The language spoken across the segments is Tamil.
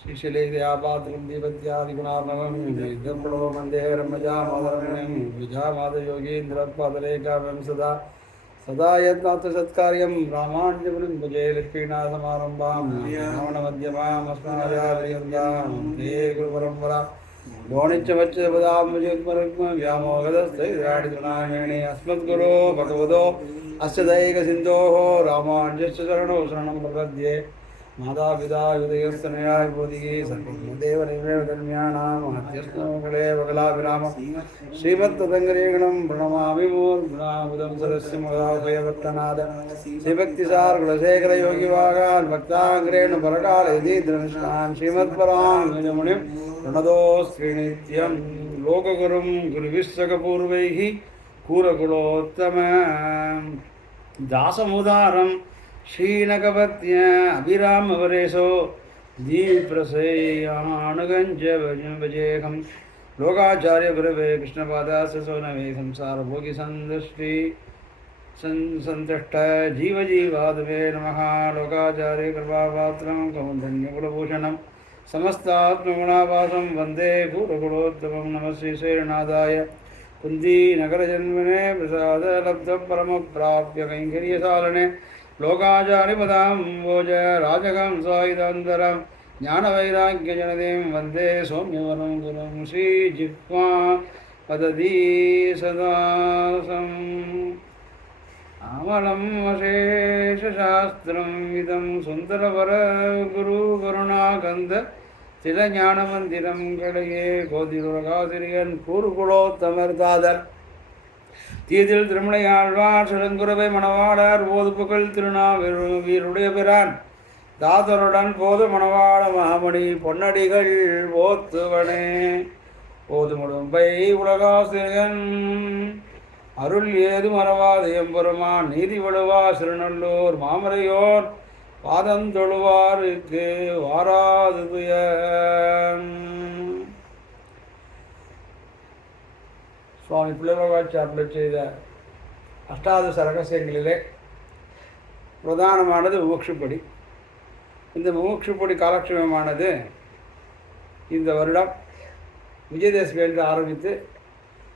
श्रीशैलेयापात्रं दीपत्यादिगुणार्णवं वेदप्रणवो वन्दे ब्रह्मजामादरण्यं विजामादयोगीन्द्रपादलेखां सदा सदा यत्नाथसत्कार्यं रामानुजमुनिं भजे लक्ष्मीनाथसमारम्भां रावणमध्यमामस्मदाचार्यपर्यन्तां ते गुरुपरम्परा व्यामोगदस्तैराडितुनामेणे अस्मद्गुरो भगवतो अस्य दैकसिन्धोः रामानुजस्य शरणौ शरणं प्रपद्ये मातापिता युदयस्तनयाय बोधिगे सर्वदेवनिर्णयधर्म्याणां महत्यस्तमङ्गले बगलाभिराम श्रीमत्तदङ्गरेगणं प्रणमामि मूर्ध्नामुदं सरस्य मगाभयवर्तनाद श्रीभक्तिसारकुलशेखर योगिवागान् भक्ताग्रेण परकालयतीन्द्रनिष्णान् श्रीमत्पराङ्गजमुनिं प्रणतोऽस्त्रिनित्यं लोकगुरुं गुरुविश्वकपूर्वैः कूलकुलोत्तम दासमुदारं श्रीनकपत्य अभिरामवरेशो दीप्रसेयानुगञ्ज भजेहं लोकाचार्य गुरवे कृष्णपादास्य सोनवे संसारभोगि सन्दृष्टि संतष्ट जीवजीवादवे नमः लोकाचार्य कृपापात्रं कौन्धन्यकुलभूषणं समस्तात्मगुणावासं वन्दे भूतकुलोत्तमं नमः श्रीशैलनाथाय कुन्तीनगरजन्मने प्रसादलब्धपरमप्राप्य कैङ्कर्यसालने लोकाचार्यपदाम्बोज राजहंसायुधान्तरं ज्ञानवैराग्यजनदीं वन्दे सौम्यवनं गुरुं श्रीजिह्वा वदति सदासम् अमलं अशेषशास्त्रम् इदं सुन्दरवरगुरुकरुणाकन्द तिलज्ञानमन्दिरं कलये கோதிலுலகாசிரியன் கூறுகுலோத்தமர்தாதர் தீதில் திருமலையாழ்வார் சிறங்குறவை மணவாளர் ஓதுப்புகள் திருநாவீருடைய பிரான் தாதருடன் போது மணவாள மாமணி பொன்னடிகள் ஓத்துவனே ஓதுமுடும்பை உலகாசிரியன் அருள் ஏது மறவாது எம்பெருமான் நீதி விழுவா சிறுநல்லூர் மாமரையோர் பாதந்தொழுவாருக்கு வாராது சுவாமி பிள்ளைவாச்சாரில் செய்த அஷ்டாதச ரகசியங்களிலே பிரதானமானது முமுட்சுப்படி. இந்த முமுட்சுப்படி காலக்ஷேபமானது இந்த வருடம் விஜயதசமி என்று ஆரம்பித்து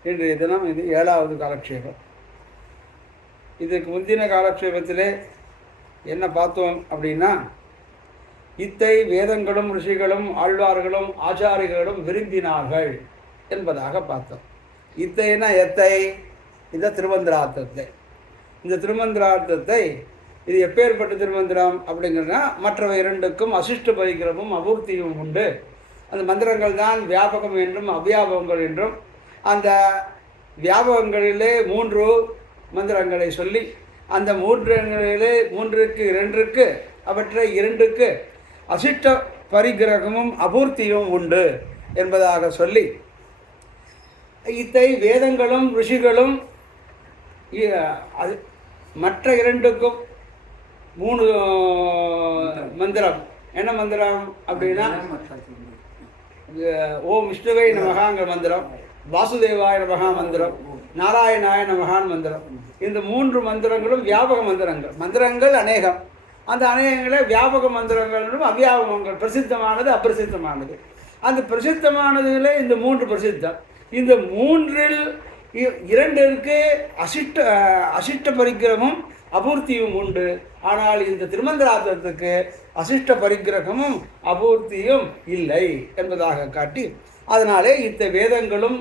இன்றைய தினம் இது 7வது காலக்ஷேபம். இதுக்கு முந்தின காலக்ஷேபத்திலே என்ன பார்த்தோம் அப்படின்னா, இத்தை வேதங்களும் ரிஷிகளும் ஆழ்வார்களும் ஆச்சாரிகளும் விரும்பினார்கள் என்பதாக பார்த்தோம். இத்தைனா எத்தை? இந்த திருமந்திரார்த்தத்தை. இந்த திருமந்திரார்த்தத்தை இது எப்பேற்பட்ட திருமந்திரம் அப்படிங்கிறனா, மற்றவை இரண்டுக்கும் அசிஷ்ட பரிக்கிரமும் அபூர்த்தியும் உண்டு. அந்த மந்திரங்கள் தான் வியாபகம் என்றும் அவ்வியாபகங்கள் என்றும், அந்த வியாபகங்களிலே 3 மந்திரங்களை சொல்லி அந்த 3க்கு 2க்கு அவற்றை 2க்கு அசிஷ்ட பரிகிரகமும் அபூர்த்தியும் உண்டு என்பதாக சொல்லி, இத்தை வேதங்களும் ரிஷிகளும் மற்ற 2க்கும் 3 மந்திரம். என்ன மந்திரம் அப்படின்னா, ஓம் விஷ்ணுவை நமகாங்கிற மந்திரம், வாசுதேவாய நமகா மந்திரம், நாராயணாய நமகான் மந்திரம். இந்த 3 மந்திரங்களும் வியாபக மந்திரங்கள். மந்திரங்கள் அநேகம். அந்த அநேகங்களே வியாபக மந்திரங்களும் அவ்வியாபகங்கள், பிரசித்தமானது அப்பிரசித்தமானது. அந்த பிரசித்தமானதுல இந்த 3 பிரசித்தம். இந்த 3ல் 2ற்கு அசிஷ்ட பரிக்கிரமும் அபூர்த்தியும் உண்டு. ஆனால் இந்த திருமந்திரார்த்தத்துக்கு அசிஷ்ட பரிக்கிரகமும் அபூர்த்தியும் இல்லை என்பதாக காட்டி, அதனாலே இந்த வேதங்களும்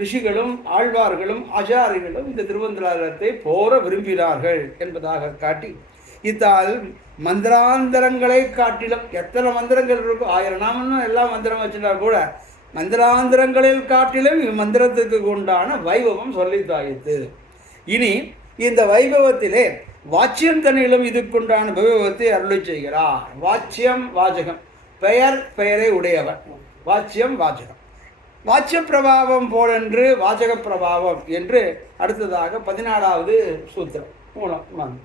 ரிஷிகளும் ஆழ்வார்களும் ஆச்சாரிகளும் இந்த திருமந்திரார்த்தத்தை போர விரும்பினார்கள் என்பதாக காட்டி, இத்தால் மந்திராந்தரங்களை காட்டிலும் எத்தனை மந்திரங்கள் இருக்கும், 1000 நாமம் எல்லாம் மந்திரம் வச்சுட்டா கூட மந்திராந்தரங்களில் காட்டிலும் இம்மந்திரத்துக்கு உண்டான வைபவம் சொல்லித்தாயிற்று. இனி இந்த வைபவத்திலே வாச்சியம் தன்னிலும் இதுக்குண்டான வைபவத்தை அருளி செய்கிறார். வாச்சியம் வாச்சகம், பெயரை உடையவர். வாச்சியம் வாச்சகம், வாச்சிய பிரபாவம் போலென்று வாச்சக பிரபாவம் என்று அடுத்ததாக 14வது சூத்திரம் மூலம்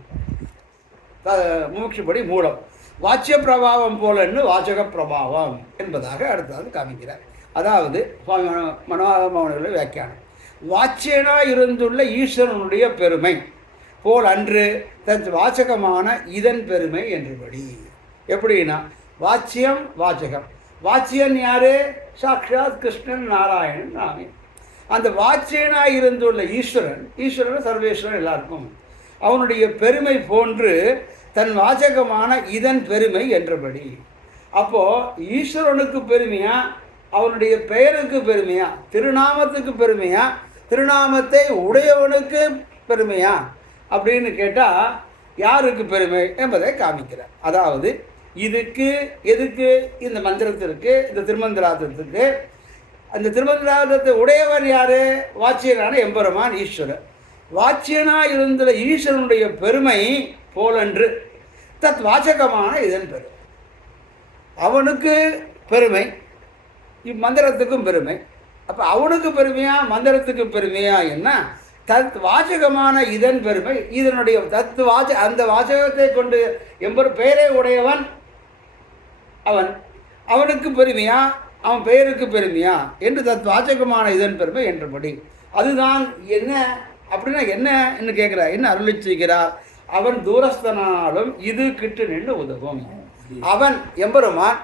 முமுட்சுப்படி மூலம் வாச்சிய பிரபாவம் போலென்று வாச்சக பிரபாவம் என்பதாக அடுத்தது காமிக்கிறார். அதாவது சுவாமி மனோகரமாவனுடைய வியாக்கியானம், வாச்சியனாக இருந்துள்ள ஈஸ்வரனுடைய பெருமை போல் அன்று தன் வாச்சகமான இதன் பெருமை என்றபடி. எப்படின்னா, வாச்சியம் வாச்சகம், வாச்சியன் யாரு? சாக்ஷாத் கிருஷ்ணன் நாராயணன் ராமே. அந்த வாச்சியனாக இருந்துள்ள ஈஸ்வரன் சர்வேஸ்வரன் எல்லாருக்கும் அவனுடைய பெருமை போன்று தன் வாச்சகமான இதன் பெருமை என்றபடி. அப்போது ஈஸ்வரனுக்கு பெருமையா, அவனுடைய பெயருக்கு பெருமையா, திருநாமத்துக்கு பெருமையா, திருநாமத்தை உடையவனுக்கு பெருமையா அப்படின்னு கேட்டால் யாருக்கு பெருமை என்பதை காமிக்கிறார். அதாவது எதுக்கு இந்த மந்திரத்திற்கு, இந்த திருமந்திராதத்துக்கு, அந்த திருமந்திராதத்தை உடையவன் யார்? வாச்சியனான எம்பெருமான் ஈஸ்வரன். வாச்சியனாக இருந்த ஈஸ்வரனுடைய பெருமை போலன்று தத் வாச்சகமான இதன் பெருமை. அவனுக்கு பெருமை, இம்மந்திரத்துக்கும் பெருமை. அப்போ அவனுக்கு பெருமையா மந்திரத்துக்கு பெருமையா என்ன? தத் வாச்சகமான இதன் பெருமை. இதனுடைய அந்த வாச்சகத்தை கொண்டு பெயரை உடையவன் அவனுக்கு பெருமையா, அவன் பெயருக்கு பெருமையா என்று தத் வாச்சகமான இதன் பெருமை என்றபடி. அதுதான் என்ன அப்படின்னா என்ன கேட்கிறார், என்ன அருளி செய்கிறார்? அவன் தூரஸ்தனாலும் இது கிட்டு நின்று உதவும். அவன் எம்பெருமான்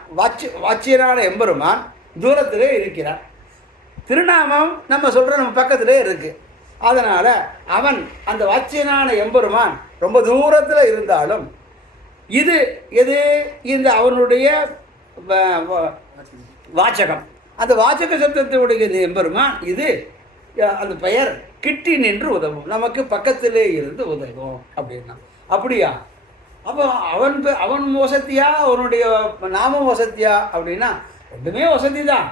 வாச்சியனான எம்பெருமான் தூரத்திலே இருக்கிறான். திருநாமம் நம்ம பக்கத்திலே இருக்கு. அதனால் அவன் அந்த வாச்சியனான எம்பெருமான் ரொம்ப தூரத்தில் இருந்தாலும் இந்த அவனுடைய வாச்சகம், அந்த வாச்சக சப்தத்தினுடைய எம்பெருமான் அந்த பெயர் கிட்டி நின்று உதவும், நமக்கு பக்கத்திலே இருந்து உதவும் அப்படின்னா. அப்படியா? அப்போ அவன் வசதியா, அவனுடைய நாமம் வசதியா அப்படின்னா ரெண்டுமே வசதி தான்.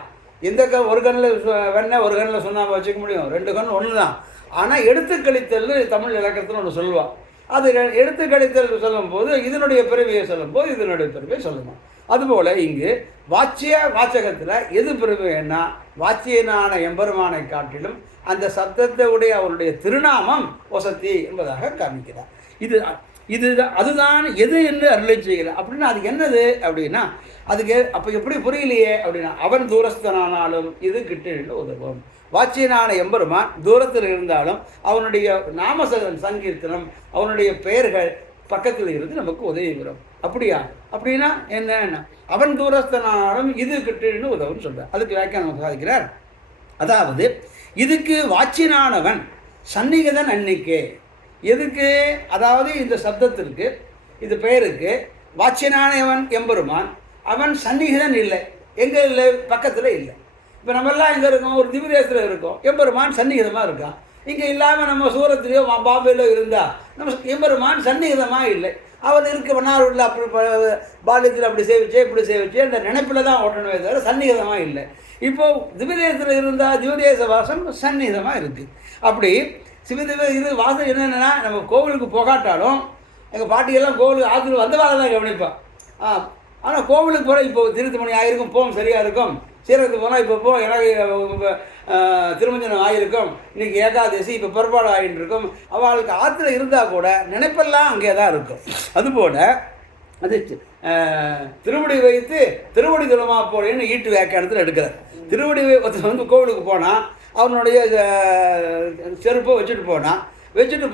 ஒரு கண்ணில் வெண்ணெய் ஒரு கண்ணில் சுண்ணாம்பு வச்சுக்க முடியும், ரெண்டு கண் ஒன்று தான். ஆனால் எடுத்து கழித்தல் தமிழ் இலக்கத்தில் ஒன்று சொல்லுவாள். அது எடுத்து கழித்தல் சொல்லும்போது இதனுடைய பெருமையை சொல்லும்போது இதனுடைய பெருமையை சொல்லணும். அதுபோல் இங்கு வாச்சகத்தில் எது பெருமைன்னா வாச்சியனான எம்பெருமானை காட்டிலும் அந்த சப்தத்தை உடைய அவருடைய திருநாமம் வசதி என்பதாக காமிக்கிறார். அதுதான் எது என்று அருளை செய்கிறார். அப்படின்னா அது என்னது அப்படின்னா அதுக்கு அப்போ எப்படி புரியலையே அப்படின்னா, அவன் தூரஸ்தனானாலும் இது கிட்ட உதவும். வாச்சியனான எம்பெருமான் தூரத்தில் இருந்தாலும் அவனுடைய நாம சங்கீர்த்தனம், அவனுடைய பெயர்கள் பக்கத்தில் இருந்து நமக்கு உதவி வரும். அப்படின்னா என்ன? அவன் தூரஸ்தனானாலும் இது கிட்ட உதவுன்னு சொல்கிறார். அதுக்கு வியாக்கியானம் சாதிக்கிறார். அதாவது இதுக்கு வாச்சியனானவன் சந்நிகதன் அன்னிக்கே. எதுக்கு? அதாவது இந்த சப்தத்திற்கு, இந்த பெயருக்கு வாச்சியனானவன் எம்பெருமான், அவன் சந்நிகதன் இல்லை. எங்கே இல்லை? பக்கத்தில் இல்லை. இப்போ நம்மெல்லாம் எங்கே இருக்கோம்? ஒரு திவ்யதேசத்தில் இருக்கோம், எம்பெருமான் சந்நிகிதமாக இருக்கான். இங்கே இல்லாமல் நம்ம சூரத்துலேயோ பாம்பேலோ இருந்தால் நம்ம எம்பெருமான் சந்நிகிதமாக இல்லை. அவர் இருக்க மன்னாரில் அப்படி பால்யத்தில் அப்படி சேவிச்சே இப்படி சேவிச்சே அந்த நினைப்பில் தான் ஓட்டணுமே தவிர சந்நிகிதமாக இல்லை. இப்போது திவ்யதேசத்தில் இருந்தால் திவ்யதேச வாசம் சந்நிகிதமாக இருக்குது. அப்படி இது வாசம் என்னென்னா, நம்ம கோவிலுக்கு போகாட்டாலும் எங்கள் பாட்டியெல்லாம் கோவிலுக்கு ஆற்றுல வந்த வாரம் தான் கவனிப்பான். ஆனால் கோவிலுக்கு போகிற இப்போ திருத்தமணி ஆகிருக்கும், போம் சரியாக இருக்கும். சீரகத்துக்கு போனால் இப்போ எனக்கு திருமஞ்சனம் ஆகிருக்கும், இன்றைக்கி ஏகாதசி இப்போ புறப்பாடு ஆகிட்டு இருக்கும். அவளுக்கு ஆற்றுல இருந்தால் கூட நினைப்பெல்லாம் அங்கே தான் இருக்கும். அதுபோல் அது திருவடி வைத்து திருவடி துலமா போறேன்னு ஈட்டு வியாக்கியானத்தில் எடுக்கிறார். திருவடி கோவிலுக்கு போனால் அவனுடைய செருப்பை வச்சுட்டு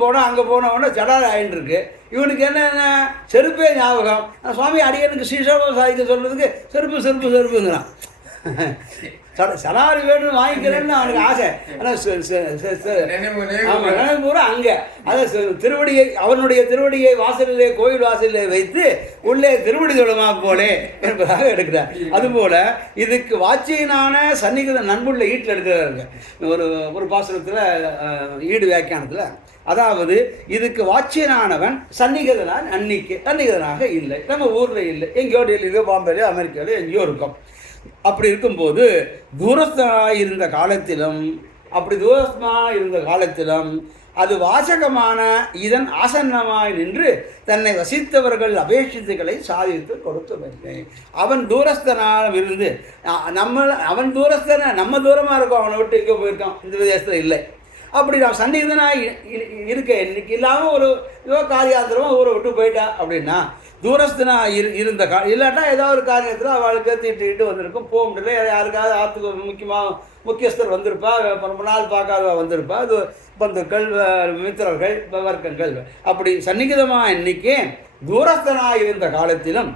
போனால் அங்கே போனவொடனே சடார் ஆகிட்டு இருக்கு. இவனுக்கு என்ன செருப்பே ஞாபகம். சுவாமி அடியனுக்கு சீசோபம் சாதிக்க சொல்கிறதுக்கு செருப்புங்கிறான். சடாரி வேணும்னு வாங்கிக்கிறேன்னு அவனுக்கு ஆசை. ஆனால் பூரா அங்கே அதை அவனுடைய திருவடியை வாசலிலே, கோயில் வாசலிலே வைத்து உள்ளே திருவடி தொழமா போலே என்பதாக எடுக்கிறார். அதுபோல் இதுக்கு வாச்சியனான சன்னிகித நண்புள்ள ஈட்டில் எடுக்கிறாருங்க ஒரு பாசுரத்தில் ஈடு வியாக்கியானத்தில். அதாவது இதுக்கு வாச்சியனானவன் சன்னிகிதனாக இல்லை, நம்ம ஊரில் இல்லை, எங்கேயோ டெல்லியிலோ பாம்பேலையோ அமெரிக்காவிலோ எங்கேயோ இருக்கும். அப்படி இருக்கும்போது தூரஸ்தமாக இருந்த காலத்திலும் அது வாசகமான இதன் ஆசன்னமாய் நின்று தன்னை வசித்தவர்கள் அபேட்சித்துக்களை சாதித்து கொடுத்தவில்லை. அவன் தூரஸ்தனாக இருந்து அவன் தூரஸ்தன நம்ம தூரமாக இருக்கோம், அவனை விட்டு எங்கே போயிருக்கான், இந்த விதேசத்தில் இல்லை. அப்படி நான் சன்னிகிதனாக இருக்க இன்னைக்கு இல்லாமல் ஒரு ஏதோ காரியாந்திரமாக ஊரை விட்டு போயிட்டா அப்படின்னா தூரஸ்தனாக இருந்த இல்லாட்டா ஏதாவது ஒரு காரியத்தில் அவளுக்கு தீட்டு வந்திருக்கும், போக முடியல. யாருக்காவது ஆற்றுக்கு முக்கியஸ்தர் வந்திருப்பா, ரொம்ப நாள் பார்க்காத வந்திருப்பா, அது பந்துக்கள், மித்திரர்கள், வர்க்கங்கள். அப்படி சன்னிகிதமாக இன்னைக்கு தூரஸ்தனாக இருந்த காலத்திலும்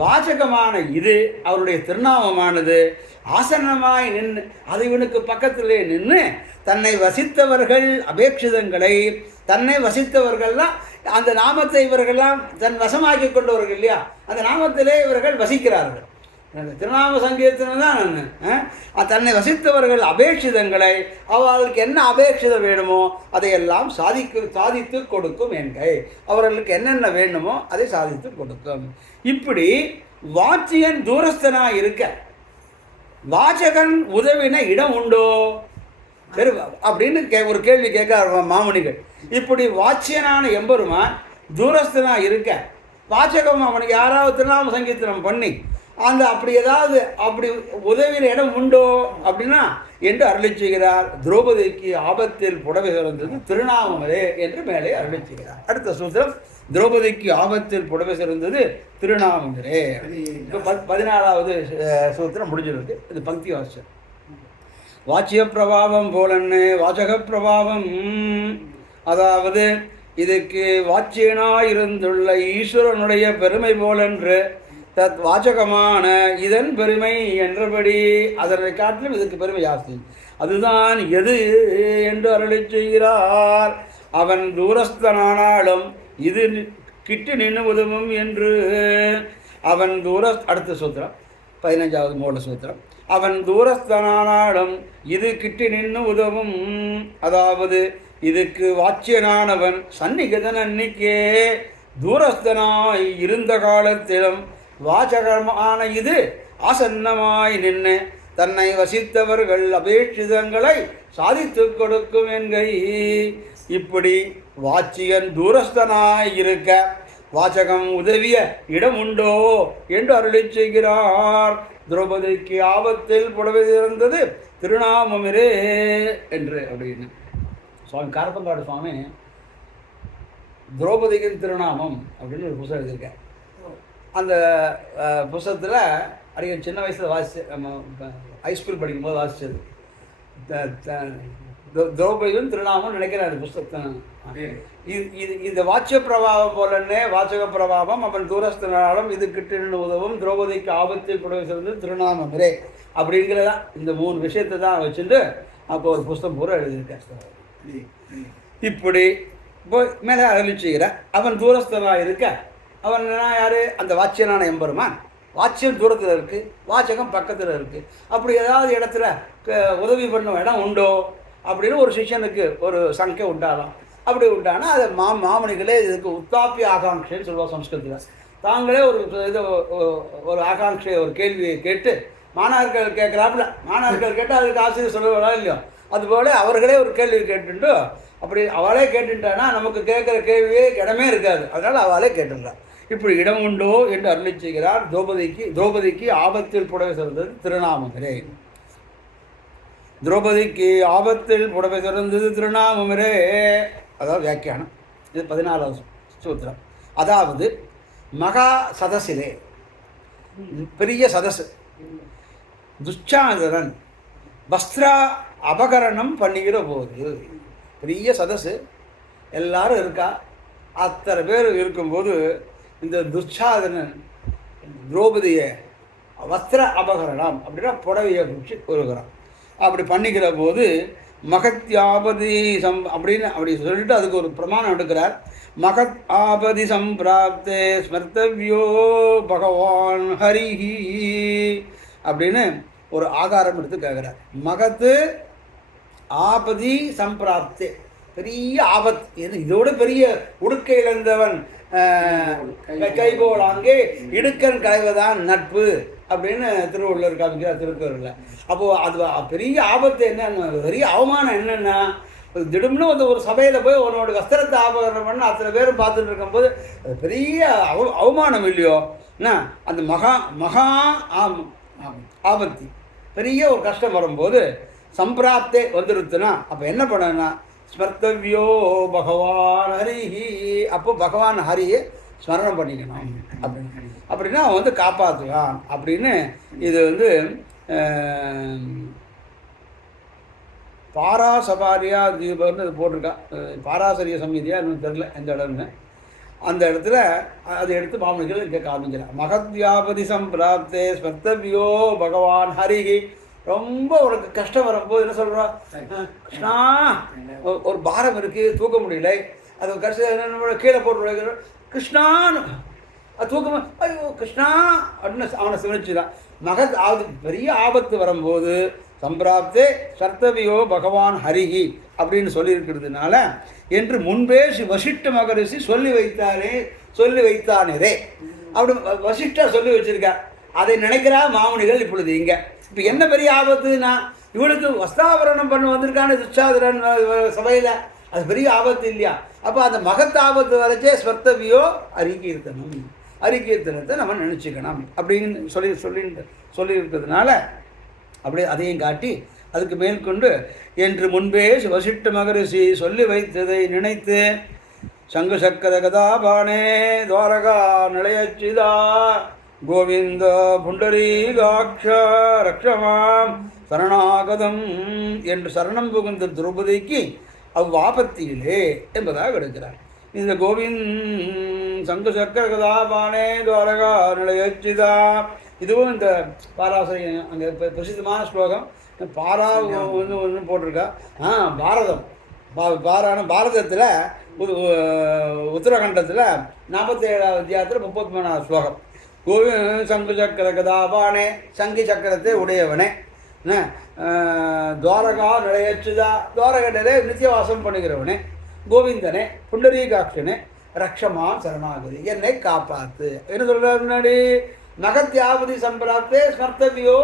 வாசகமான இது அவருடைய திருநாமமானது ஆசனமாய் நின்று அது இவனுக்கு பக்கத்திலே நின்று தன்னை வசித்தவர்கள் அபேட்சிதங்களை தன்னை வசித்தவர்கள்லாம் அந்த நாமத்தை இவர்கள்லாம் தன் வசமாக்கி கொண்டவர்கள் இல்லையா, அந்த நாமத்திலே இவர்கள் வசிக்கிறார்கள். திருநாம சங்கீர்த்தனம் தான் தன்னை வசித்தவர்கள் அபேட்சிதங்களை அவர்களுக்கு என்ன அபேட்சிதம் வேணுமோ அதையெல்லாம் சாதித்து கொடுக்கும் என்கை. அவர்களுக்கு என்னென்ன வேணுமோ அதை சாதித்து கொடுக்கும். இப்படி வாச்சியன் தூரஸ்தனாக இருக்க வாசகன் உதவின இடம் உண்டோ அப்படின்னு ஒரு கேள்வி கேட்க மாமுனிகள். இப்படி வாச்சியனான எம்பெருமான் தூரஸ்தனாக இருக்க வாசகம் அவனுக்கு யாராவது திருநாம சங்கீர்த்தனம் பண்ணி அந்த அப்படி ஏதாவது அப்படி உதவியில் இடம் உண்டோ அப்படின்னா என்று அருளி செய்கிறார். திரௌபதிக்கு ஆபத்தில் புடவை சிறந்தது திருநாமமரே என்று மேலே அருளி செய்கிறார். அடுத்த சூத்திரம் திரௌபதிக்கு ஆபத்தில் புடவை சிறந்தது திருநாமமரே. 14வது சூத்திரம் முடிஞ்சிருக்கு. இது பக்தி வாசம். வாச்சிய பிரபாவம் போலன்னு வாசக பிரபாவம், அதாவது இதுக்கு வாச்சியனாயிருந்துள்ள ஈஸ்வரனுடைய பெருமை போலென்று தத் வாச்சகமான இதன் பெருமை என்றபடி அதனை காட்டிலும் இதுக்கு பெருமை ஜாஸ்தி. அதுதான் எது என்று அருளி செய்கிறார். அவன் தூரஸ்தனானாலும் இது கிட்டு நின்று உதவும் என்று. அவன் அடுத்த சூத்திரம் 15வது மூல சூத்திரம். அவன் தூரஸ்தனானாலும் இது கிட்டு நின்று உதவும், அதாவது இதுக்கு வாச்சியனானவன் சந்நிகிதன் அன்னிக்கே தூரஸ்தனாய் இருந்த காலத்திலும் வாசகமான இது ஆசன்னமாய் நின்று தன்னை வசித்தவர்கள் அபேட்சிதங்களை சாதித்து கொடுக்கும் என்கை. இப்படி வாச்சியன் தூரஸ்தனாய் இருக்க வாசகம் உதவிய இடம் உண்டோ என்று அருளி செய்கிறார். திரௌபதிக்கு ஆபத்தில் புடவை இருந்தது திருநாமமிரே என்று அப்படின்னு சுவாமி காரப்பங்காடு சுவாமி திரௌபதியின் திருநாமம் அப்படின்னு ஒரு புத்தகம் எழுதியிருக்கேன். அந்த புத்தகத்தில் அடிக்கடி சின்ன வயசில் ஹைஸ்கூல் படிக்கும்போது வாசித்தது திரௌபதியின் திருநாமம் நினைக்கிறார் புஸ்தகத்தை. இந்த வாட்சிய பிரபாவம் போலன்னே வாசக பிரபாவம் அவன் தூரஸ்தனாலும் இது கிட்டு உதவும் திரௌபதிக்கு ஆபத்தில் புடவை சிறந்து திருநாமமிரே அப்படிங்கிறதான் இந்த 3 விஷயத்தை தான் வச்சுட்டு அப்போ ஒரு புஸ்தகம் பூரா எழுதியிருக்கேன். இப்படி இப்போ மேலே அருளி செய்கிற அவன் தூரஸ்தனாக இருக்க அவன் யார்? அந்த வாச்சியனான எம்பெருமான். வாச்சியம் தூரத்தில் இருக்குது, வாச்சகம் பக்கத்தில் இருக்குது. அப்படி ஏதாவது இடத்துல உதவி பண்ண இடம் உண்டோ அப்படின்னு ஒரு சிஷ்யனுக்கு ஒரு சங்கை உண்டாகலாம். அப்படி உண்டானா அதை மாமனிகளே இதுக்கு உத்தாப்பிய ஆகாங்கைன்னு சொல்லுவாள் சம்ஸ்கிருதத்தில். தாங்களே ஒரு ஆகாங்கையை ஒரு கேள்வியை கேட்டு மாணவர்கள் கேட்குறாப்புல மாணவர்கள் கேட்டு அதுக்கு ஆசிரியர் சொல்லுவாளா இல்லையோ அதுபோல் அவர்களே ஒரு கேள்வி கேட்டுட்டு அப்படி அவளே கேட்டுட்டானா நமக்கு கேட்குற கேள்வியே இடமே இருக்காது. அதனால் அவளே கேட்டுடுறான். இப்படி இடம் உண்டோ என்று அருளி செய்கிறார். திரௌபதிக்கு ஆபத்தில் புடவை சிறந்தது திருநாமமிரே. திரௌபதிக்கு ஆபத்தில் புடவை சிறந்தது திருநாமமிரே, அதாவது வியாக்கியானம். இது 14வது சூத்திரம். அதாவது மகா சதசிலே பெரிய சதசு துச்சாதனன் வஸ்திரா அபகரணம் பண்ணுகிற போது பெரிய சதசு எல்லாரும் இருக்கா, அத்தனை பேர் இருக்கும்போது இந்த துச்சாதனன் திரௌபதியை வஸ்திர அபகரணம் அப்படின்னா புடவையை பிடிச்சி வருகிறான். அப்படி பண்ணிக்கிற போது மகத்யாபதி அப்படின்னு அப்படி சொல்லிட்டு அதுக்கு ஒரு பிரமாணம் எடுக்கிறார். மகத் ஆபதி சம்பிராப்தே ஸ்மர்த்தவ்யோ பகவான் ஹரிஹி அப்படின்னு ஒரு ஆகாரம் எடுத்து கேட்குறார். மகத்து ஆபதி சம்பிராப்தே பெரிய ஆபத்து, இதோட பெரிய உடுக்கை இழந்தவன் கைபோல் அங்கே இடுக்கன் களைவதான் நட்பு அப்படின்னு திருவள்ளுவர் காமிக்கிறார் திருக்குறளில். அப்போது அது பெரிய ஆபத்து என்ன, பெரிய அவமானம் என்னென்னா திடம்னு ஒரு சபையில் போய் உன்னோட வஸ்திரத்தை ஆபரணம் பண்ண அத்தனை பேரும் பார்த்துட்டு இருக்கும்போது பெரிய அவமானம் இல்லையோ என்ன, அந்த மகா ஆபத்து பெரிய ஒரு கஷ்டம் வரும்போது சம்பிராப்தே வந்துருத்துனா அப்போ என்ன பண்ணணும்னா ஸ்மர்த்தவ்யோ பகவான் ஹரிஹி, அப்போ பகவான் ஹரியை ஸ்மரணம் பண்ணிக்கணும் அப்படின்னா அவன் காப்பாற்றுவான் அப்படின்னு. இது பாராசபாரியா தீபம்னு அது போட்டிருக்கான். பாராசரிய சமீதியா இன்னும் தெரில எந்த இடம்னு. அந்த இடத்துல அதை எடுத்து மாமனிகள் இங்கே காமிக்கிறார். மகத்யாபதி சம்பிராப்தே ஸ்வர்த்தவியோ பகவான் ஹரிகி. ரொம்ப உனக்கு கஷ்டம் வரும்போது என்ன சொல்கிறோம்? கிருஷ்ணா, ஒரு பாரம் இருக்குது, தூக்க முடியல, அது கடைசி கீழே போட்டு கிருஷ்ணான்னு அது தூக்கமா, ஐயோ கிருஷ்ணா அப்படின்னு அவனை சிவனிச்சுதான். மகத் பெரிய ஆபத்து வரும்போது சம்பிராப்தே சர்த்தவியோ பகவான் ஹரிகி அப்படின்னு சொல்லியிருக்கிறதுனால என்று முன்பே வசிஷ்ட மகரிஷி சொல்லி வைத்தானே அப்படி வசிஷ்டா சொல்லி வச்சிருக்கார். அதை நினைக்கிறா மாமுனிகள் இப்பொழுது இங்கே. இப்போ என்ன பெரிய ஆபத்துனா, இவனுக்கு வஸ்தாபரணம் பண்ண வந்திருக்கான துச்சாதரன் சபையில், அது பெரிய ஆபத்து இல்லையா? அப்போ அந்த மகத் ஆபத்து வரைச்சே ஸ்வர்த்தவியோ அரிகீர்த்தனத்தை நம்ம நினச்சிக்கணும் அப்படின்னு சொல்லியிருக்கிறதுனால அப்படியே அதையும் காட்டி அதுக்கு மேற்கொண்டு என்று முன்பே வசிஷ்ட மகரிஷி சொல்லி வைத்ததை நினைத்து சங்கு சக்கர கதாபானே துவாரகா நிலையச்சிதா கோவிந்த புண்டரீகாட்ச ரக்ஷமாம் சரணாகதம் என்று சரணம் புகுந்த திரௌபதிக்கு அவ்வாபத்தியிலே என்பதாக எடுக்கிறார். இந்த கோவிந்த் சங்கு சக்கர கதாபானே துவாரகா நிலையச்சிதா, இதுவும் இந்த பாராசரி அங்கே பிரசித்தமான ஸ்லோகம். பாரா ஒன்று போட்டிருக்கா. பாரதம் பாரதத்தில் உத்தரகண்டத்தில் 47வது அத்தியாயத்தில் 33வது ஸ்லோகம். கோவிந்த் சங்கு சக்கர கதாபானே, சங்கி சக்கரத்தை உடையவனே, துவாரகா நிலையச்சுதா, துவாரகண்டே நித்தியவாசம் பண்ணுகிறவனே, கோவிந்தனே புண்டரீகாட்சனே ரக்ஷமா சரணாகதி, என்னை காப்பாத்து. என்ன சொல்கிறார் முன்னாடி? மகத்யாபதி சம்பிராப்தே ஸ்மர்த்தவியோ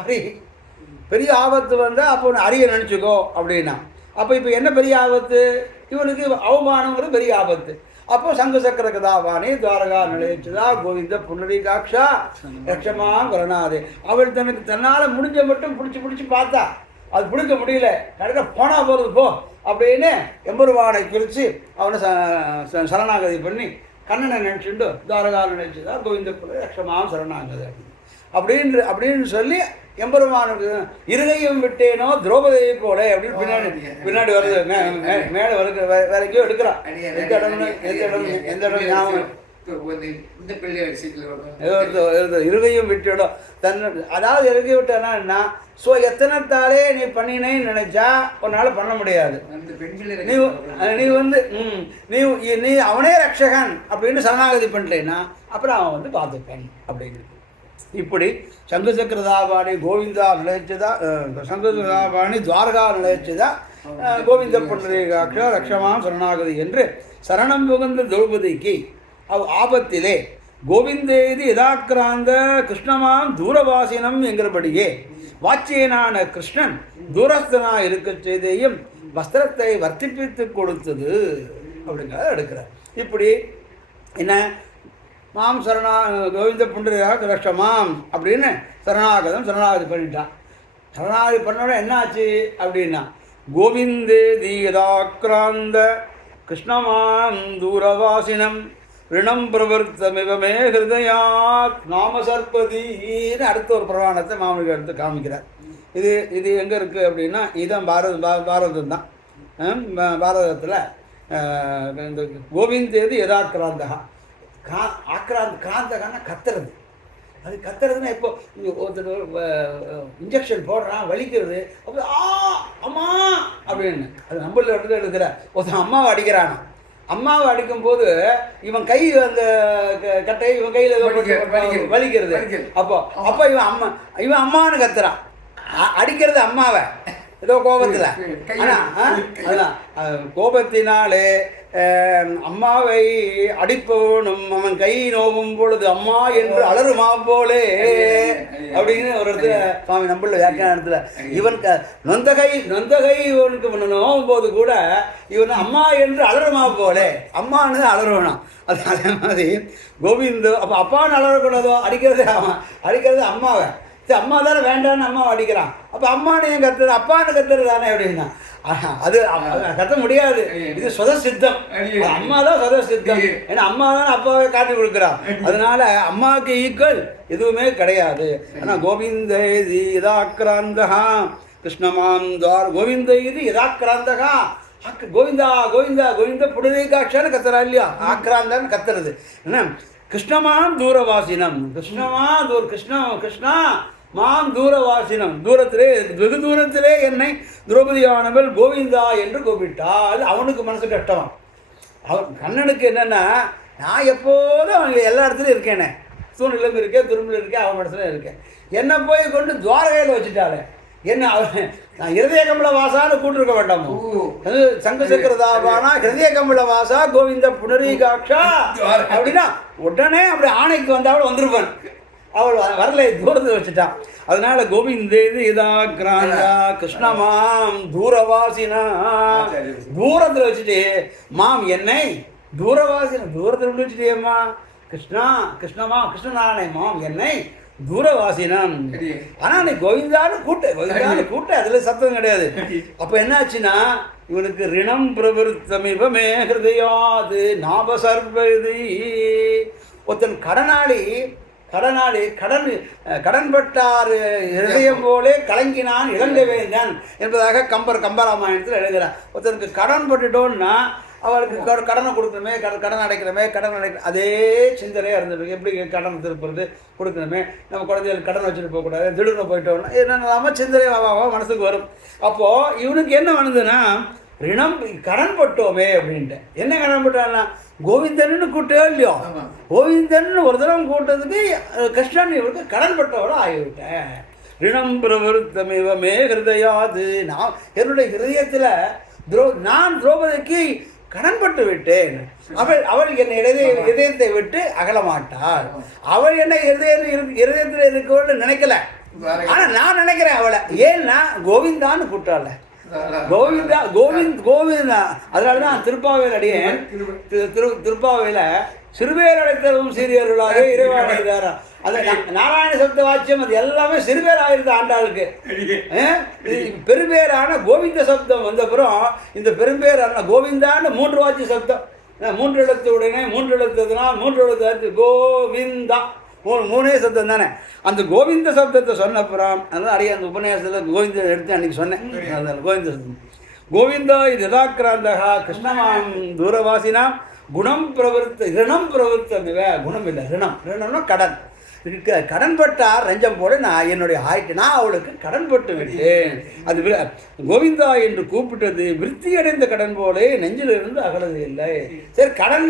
ஹரி. பெரிய ஆபத்து வந்தால் அப்போ அரிய நினச்சிக்கோ அப்படின்னா. அப்போ இப்போ என்ன பெரிய ஆபத்து? இவனுக்கு அவமானங்கிறது பெரிய ஆபத்து. அப்போ சங்கு சக்கர கதாபானி துவாரகா நிலையச்சுதா கோவிந்த புண்டரீகாட்சா ரக்ஷமா கருணாதே. அவள் தனக்கு தன்னால் முடிஞ்ச மட்டும் பிடிச்சி பார்த்தா அது பிடிக்க முடியல, கரெக்டாக போனால் போகிறது போ அப்படின்னு எம்பெருமானை குறித்து அவனை சரணாகதி பண்ணி கண்ணனை நினச்சிட்டு துவாரகா நினைச்சுதா கோவிந்த ரக்ஷமா சரணாகதி அப்படின்னு சொல்லி எம்பெருமானுக்கு இருகையும் விட்டேனோ திரௌபதியை போல அப்படின்னு பின்னாடி வருது. மேலே வருகிற வரைக்கும் எடுக்கிறான். எந்த இடம் ஞாபகம் இருகையும் விட்டுடும் தன்னை. அதாவது இருகை விட்டானா என்ன? ஸோ எத்தனைத்தாலே நீ பண்ணினேன்னு நினைச்சா உன்னால் பண்ண முடியாது. நீ வந்து நீ அவனே ரக்ஷகன் அப்படின்னு சரணாகதி பண்ணிட்டேன்னா அப்புறம் அவன் வந்து பார்த்துப்பேன் அப்படிங்கிறது. இப்படி சங்கு சக்கரதாபாணி கோவிந்தா நிலைச்சதா, சங்கு சக்கரதாபாணி துவாரகா நிலைச்சதா கோவிந்த புண்டரீகாட்ச ரக்ஷமாம் சரணாகதி என்று சரணம் புகுந்த திரௌபதிக்கு ஆபத்திலே கோவிந்தேதி யதாக்கிராந்த கிருஷ்ணமாம் தூரவாசினம் என்கிறபடியே வாச்சியனான கிருஷ்ணன் தூரஸ்தனா இருக்க செய்தையும் வஸ்திரத்தை வர்த்திப்பித்து கொடுத்தது அப்படிங்கிறத எடுக்கிறார். இப்படி என்ன மாம் சரணா கோவிந்த புண்டரீகாட்ச ரக்ஷமாம் அப்படின்னு சரணாகதி பண்ணிட்டான். சரணாகதி பண்ணோட என்ன ஆச்சு அப்படின்னா கோவிந்தேதி யதாக்கிராந்த கிருஷ்ணமாம் தூரவாசினம் ரிணம் பிரவர்த்தமிவமே ஹிருதயாத் நாம சர்பதின்னு அடுத்த ஒரு பிரமாணத்தை மாமனிகள் எடுத்து காமிக்கிறார். இது எங்கே இருக்குது அப்படின்னா இதுதான் பாரதம் தான். பாரதத்தில் இந்த கோவிந்தேது யதாக்கிராந்தகா கிராந்தகான்னா கத்துறது. அது கத்துறதுன்னா இப்போ ஒருத்தர் இன்ஜெக்ஷன் போடுறான் வலிக்கிறது அப்போ அம்மா அப்படின்னு அது நம்மள இடத்துல எடுக்கிற ஒருத்தன் அம்மாவை அடிக்கிறானா. அம்மாவை அடிக்கும்போது இவன் கை அந்த கட்டை இவன் கையில் வலிக்கிறது. அப்போ இவன் அம்மான்னு கத்துறான். அடிக்கிறது அம்மாவை ஏதோ கோபத்தில். ஆனால் கோபத்தினாலே அம்மாவை அடிப்பவனும் அவன் கை நோவும் பொழுது அம்மா என்று அலறுமா போலே அப்படின்னு ஒரு இடத்துல சுவாமி நம்புள்ள வியாக்கியானத்தில் இவன் நொந்த கை இவனுக்கு நோவும் போது கூட இவன் அம்மா என்று அலறுமா போலே அம்மானு அலறுவனான். அது அதே மாதிரி கோவிந்தோ அப்போ அப்பான்னு அலறக்கூடாதோ, அடிக்கிறது அம்மாவை. சரி அம்மா தானே வேண்டான்னு அம்மாவை அடிக்கிறான். அப்போ அம்மானு ஏன் கத்துறது? அப்பான்னு கத்துறது தானே அப்படின்னா அது கத்த முடியாது. இது சுதசித்தம். அம்மா தான் சுதசித்தம். ஏன்னா அம்மா தான் அப்பாவை காட்டி கொடுக்குறான். அதனால அம்மாவுக்கு ஈக்குவல் எதுவுமே கிடையாது. ஆனால் கோவிந்த இது யதாக்கிராந்தகா கிருஷ்ணமாம் துவார் கோவிந்த இது யதாக்கிராந்தகா கோவிந்தா கோவிந்தா கோவிந்த புடரீகாட்சான்னு கத்துறா இல்லையா, ஆக்ராந்தான்னு கத்துறது என்ன. கிருஷ்ணமாம் தூரவாசினம், கிருஷ்ணா மாம் தூரவாசினம், தூரத்திலே வெகு தூரத்திலே என்னை திரௌபதியானவள் கோவிந்தா என்று கூப்பிட்டால் அவனுக்கு மனசு கஷ்டமா. அவன் கண்ணனுக்கு என்னென்னா, நான் எப்போதும் அவங்க எல்லா இடத்துலையும் இருக்கேனே, தூணிலும் இருக்கேன், துரும்பில் இருக்கேன், அவன் மனசுல இருக்கேன், என்னை போய் கொண்டு துவாரகையில் வச்சுட்டாளே, என்ன அவன் நான் ஹிருதய கமல வாசான்னு கூட்டிருக்க வேண்டாமோ, சங்க சக்கரதாபானா ஹிருதய கமல வாசா கோவிந்த புனரீகாட்சா அப்படின்னா உடனே அப்படி ஆணைக்கு வந்தாலும் வந்துருப்பான். அவள் வரல, தூரத்தில் வச்சுட்டான். அதனால கோவிந்தேது இதா கிராண்டா கிருஷ்ணமாம் தூரவாசினா, தூரத்தில் வச்சுட்டு மாம் என்னை தூரவாசினா, தூரத்தில் வச்சுட்டேம்மா கிருஷ்ணமா கிருஷ்ணனானே மாம் என்னை தூரவாசினம். ஆனால் நீ கோவிந்தான்னு கூட்ட அதில் சத்தம் கிடையாது. அப்போ என்னாச்சுன்னா இவனுக்கு ரிணம் பிரவருத்தமிவமே ஹிருதயாது நாபசர்வதி. ஒருத்தன் கடன் பட்டார் ஹிருதயம் போலே கலங்கினான் இலங்கை வேண்டான் என்பதாக கம்பராமாயணத்தில் எழுதுகிறான். ஒருத்தனுக்கு கடன் பட்டுட்டோன்னா அவளுக்கு கடனை கொடுக்கணுமே, கடன் அடைக்கிறோமே, அதே சிந்தனையாக இருந்துருக்கு. எப்படி கடன் திருப்புறது கொடுக்கணுமே, நம்ம குழந்தைகளுக்கு கடன் வச்சுட்டு போகக்கூடாது, திடீர்னு போயிட்டோம்னா என்னென்னலாமோ சிந்தனை மனசுக்கு வரும். அப்போது இவனுக்கு என்ன பண்ணுதுன்னா, ரிணம் கடன் பட்டோமே அப்படின்ட்டு. என்ன கடன் பட்டான்னா கோவிந்தன்னு கூட்டோ இல்லையோ, கோவிந்தன்னு ஒரு தடவை கூட்டதுக்கு கிருஷ்ணன் இவருக்கு கடன் பட்டவரை ஆகிவிட்டேன். ரிணம் பிரவருத்தமிவமே ஹிருதயாது, நான் என்னுடைய ஹிருதயத்தில் நான் திரௌபதிக்கு கடன்பட்டு விட்டேன். அவள் என்னை இதயத்தை விட்டு அகலமாட்டாள். அவள் என்னை இதயத்தில் இருக்கவள் நினைக்கல, ஆனால் நான் நினைக்கிறேன் அவளை. ஏன்னா கோவிந்தான்னு கூட்டாள, கோவிந்தா. அதனால தான் திருப்பாவையில் அடியேன் திருப்பாவையில் சிறுபேர் அடைத்தலும் சீரியர்களாக இறைவாடுகிறாரா. அது நாராயண சப்த வாக்கியம் அது எல்லாமே சிறுபேர் ஆயிருது ஆண்டாளுக்கு. பெரும்பேரான கோவிந்த சப்தம் வந்தப்புறம் இந்த பெரும்பேரான கோவிந்தான்னு 3 வாக்கிய சப்தம், 3 எழுத்து உடனே 3 எழுத்துனால் 3 எழுத்து கோவிந்தா, 3 சப்தம் தானே. அந்த கோவிந்த சப்தத்தை சொன்னப்புறம் அதனால் அடைய அந்த உபன்யாசத்தில் கோவிந்த எடுத்து அன்றைக்கி சொன்னேன். அதனால் கோவிந்த சப்தம் கோவிந்தா இது யதாக்கிராந்தகா கிருஷ்ணமாம் தூரவாசினாம் குணம் பிரவருத்த ரிணம் பிரவருத்தமிவ. குணம் இல்லை, ரிணம்னா கடன். கடன் பட்டார் ரஞ்சம் போல நான் என்னுடைய நான் அவளுக்கு கடன் பட்டு விட்டேன். அது கோவிந்தா என்று கூப்பிட்டது விருத்தியடைந்த கடன் போல நெஞ்சிலிருந்து அகலது இல்லை. சரி, கடன்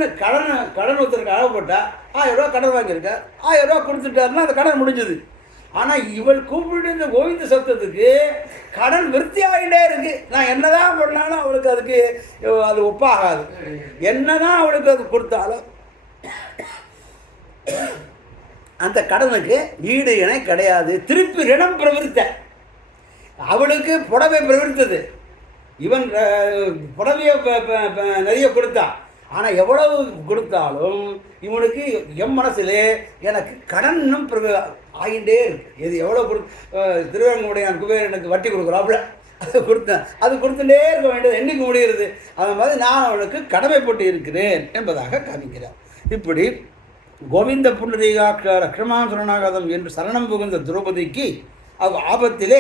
ஒருத்தருக்கு அழகப்பட்டா 1000 ரூபா கடன் வாங்கியிருக்க, 1000 ரூபா கொடுத்துட்டாருன்னா அந்த கடன் முடிஞ்சது. ஆனால் இவள் கூப்பிட்டு இந்த கோவிந்த சப்தத்துக்கு கடன் விருத்தியாகிட்டே இருக்கு. நான் என்னதான் பண்ணாலும் அவளுக்கு அதுக்கு அது ஒப்பாகாது. என்னதான் அவளுக்கு அது கொடுத்தாலும் அந்த கடனுக்கு ஈடு இணை கிடையாது. திருப்பி ரிணம் பிரவருத்த. அவளுக்கு புடவை பிரவருத்தது, இவன் புடவையை நிறைய கொடுத்தான். ஆனால் எவ்வளவு கொடுத்தாலும் இவனுக்கு என் மனசிலே எனக்கு கடன் இன்னும் ஆகிட்டே இருக்கு. இது எவ்வளோ திருவேங்கடைய குபேரனுக்கு வட்டி கொடுக்குறாப்புல அதை கொடுத்தேன், அது கொடுத்துட்டே இருக்க வேண்டியது என்னைக்கு முடிகிறது. அது மாதிரி நான் அவனுக்கு கடமைப்பட்டு இருக்கிறேன் என்பதாக காமிக்கிறார். இப்படி கோவிந்த புண்டரீகாட்ச ரக்ஷமாம் சரணாகதம் என்று சரணம் புகுந்த திரௌபதிக்கு ஆபத்திலே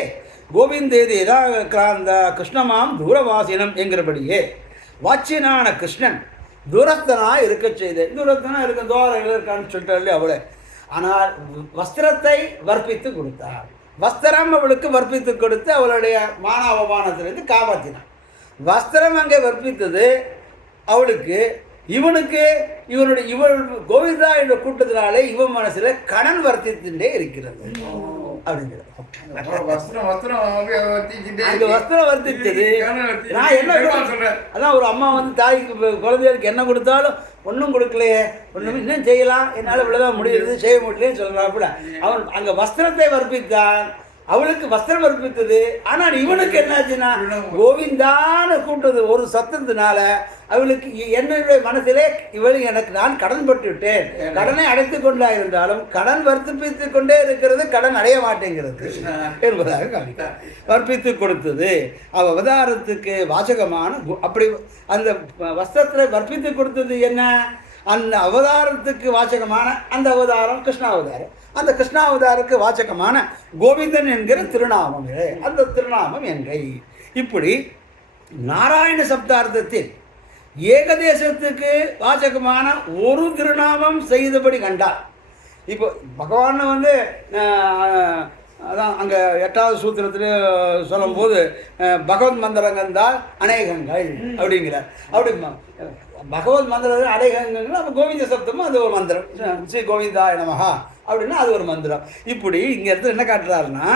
கோவிந்தேது யதாக்கிராந்த கிருஷ்ணமாம் தூரவாசினம் என்கிறபடியே வாச்சியனான கிருஷ்ணன் தூரத்தனாக இருக்க செய்தேன். தூரத்தனாக இருக்க தோரையில் இருக்கான்னு சொல்லிட்டாலே அவளை. ஆனால் வஸ்திரத்தை வர்ப்பித்து கொடுத்தார். வஸ்திரம் அவளுக்கு வர்ப்பித்து கொடுத்து அவளுடைய மானாவமானத்திலிருந்து காப்பாற்றினான். வஸ்திரம் அங்கே வர்ப்பித்தது அவளுக்கு. இவனுக்கு இவள் கோவிந்தா என்ற கூட்டத்தினாலே இவன் மனசுல கடன் வர்த்தித்துட்டே இருக்கிறது அப்படிங்கிறது. வஸ்திரம் வர்த்தித்தது. நான் என்ன சொல்றேன், அதான் ஒரு அம்மா வந்து தாய்க்கு குழந்தைகளுக்கு என்ன கொடுத்தாலும் ஒன்றும் கொடுக்கலையே, ஒன்றும் இன்னும் செய்யலாம், என்னால் இவ்வளோதான் முடியுது, செய்ய முடியலன்னு சொல்கிறாப்புல. அவன் அங்கே வஸ்திரத்தை வர்ப்பித்தான், அவளுக்கு வஸ்திரம் வர்ப்பித்தது. ஆனால் இவனுக்கு என்னாச்சுன்னா கோவிந்தான்னு கூப்பிட்டது ஒரு சத்தத்தினால அவளுக்கு என்னுடைய மனசிலே இவள் எனக்கு நான் கடன் பட்டு விட்டேன், கடனை அடைத்து கொண்டா இருந்தாலும் கடன் வர்ப்பித்து கொண்டே இருக்கிறது, கடன் அடைய மாட்டேங்கிறது என்பதாக காமித்தார். வர்ப்பித்து கொடுத்தது அவதாரத்துக்கு வாசகமான. அப்படி அந்த வஸ்திரத்தில் வர்ப்பித்து கொடுத்தது என்ன, அந்த அவதாரத்துக்கு வாசகமான அந்த அவதாரம் கிருஷ்ணாவதாரம். அந்த கிருஷ்ணாவதாருக்கு வாசகமான கோவிந்தன் என்கிற திருநாமம், அந்த திருநாமம் என்கை. இப்படி நாராயண சப்தார்த்தத்தில் ஏகதேசத்துக்கு வாசகமான ஒரு திருநாமம் செய்தபடி கண்டார். இப்போ பகவான் வந்து அதான் அங்கே 8வது சூத்திரத்தில் சொல்லும்போது பகவத் மந்திரங்கள்தான் அநேகங்கள் அப்படிங்கிறார். அப்படி பகவத் மந்திரத்தில் அநேகங்கள் அப்போ கோவிந்த சப்தமும் அது ஒரு மந்திரம், ஸ்ரீ கோவிந்தாய நமஹா அப்படின்னா அது ஒரு மந்திரம். இப்படி இங்கே இடத்துல என்ன காட்டுறாருன்னா,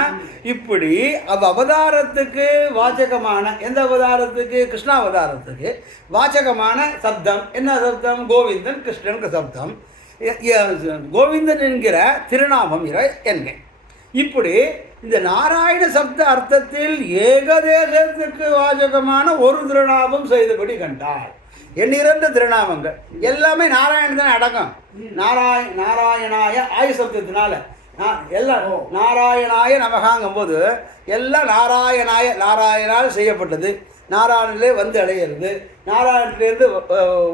இப்படி அவதாரத்துக்கு வாச்சகமான எந்த அவதாரத்துக்கு, கிருஷ்ணாவதாரத்துக்கு வாச்சகமான சப்தம் என்ன சப்தம், கோவிந்தன் கிருஷ்ணனுக்கு சப்தம், கோவிந்தன் என்கிற திருநாமம் என்க. இப்படி இந்த நாராயண சப்த அர்த்தத்தில் ஏகதேசத்துக்கு வாசகமான ஒரு திருநாமம் செய்தபடி கண்டார். எண்ணிரண்டு திருநாமங்கள் எல்லாமே நாராயணன் தான் அடக்கம். நாராயணாய ஆயு சப்தத்தினால எல்லாம் நாராயணாய நமகாங்கும் போது எல்லாம் நாராயணால் செய்யப்பட்டது, நாராயணனிலே வந்து அடையிறது, நாராயணத்திலேருந்து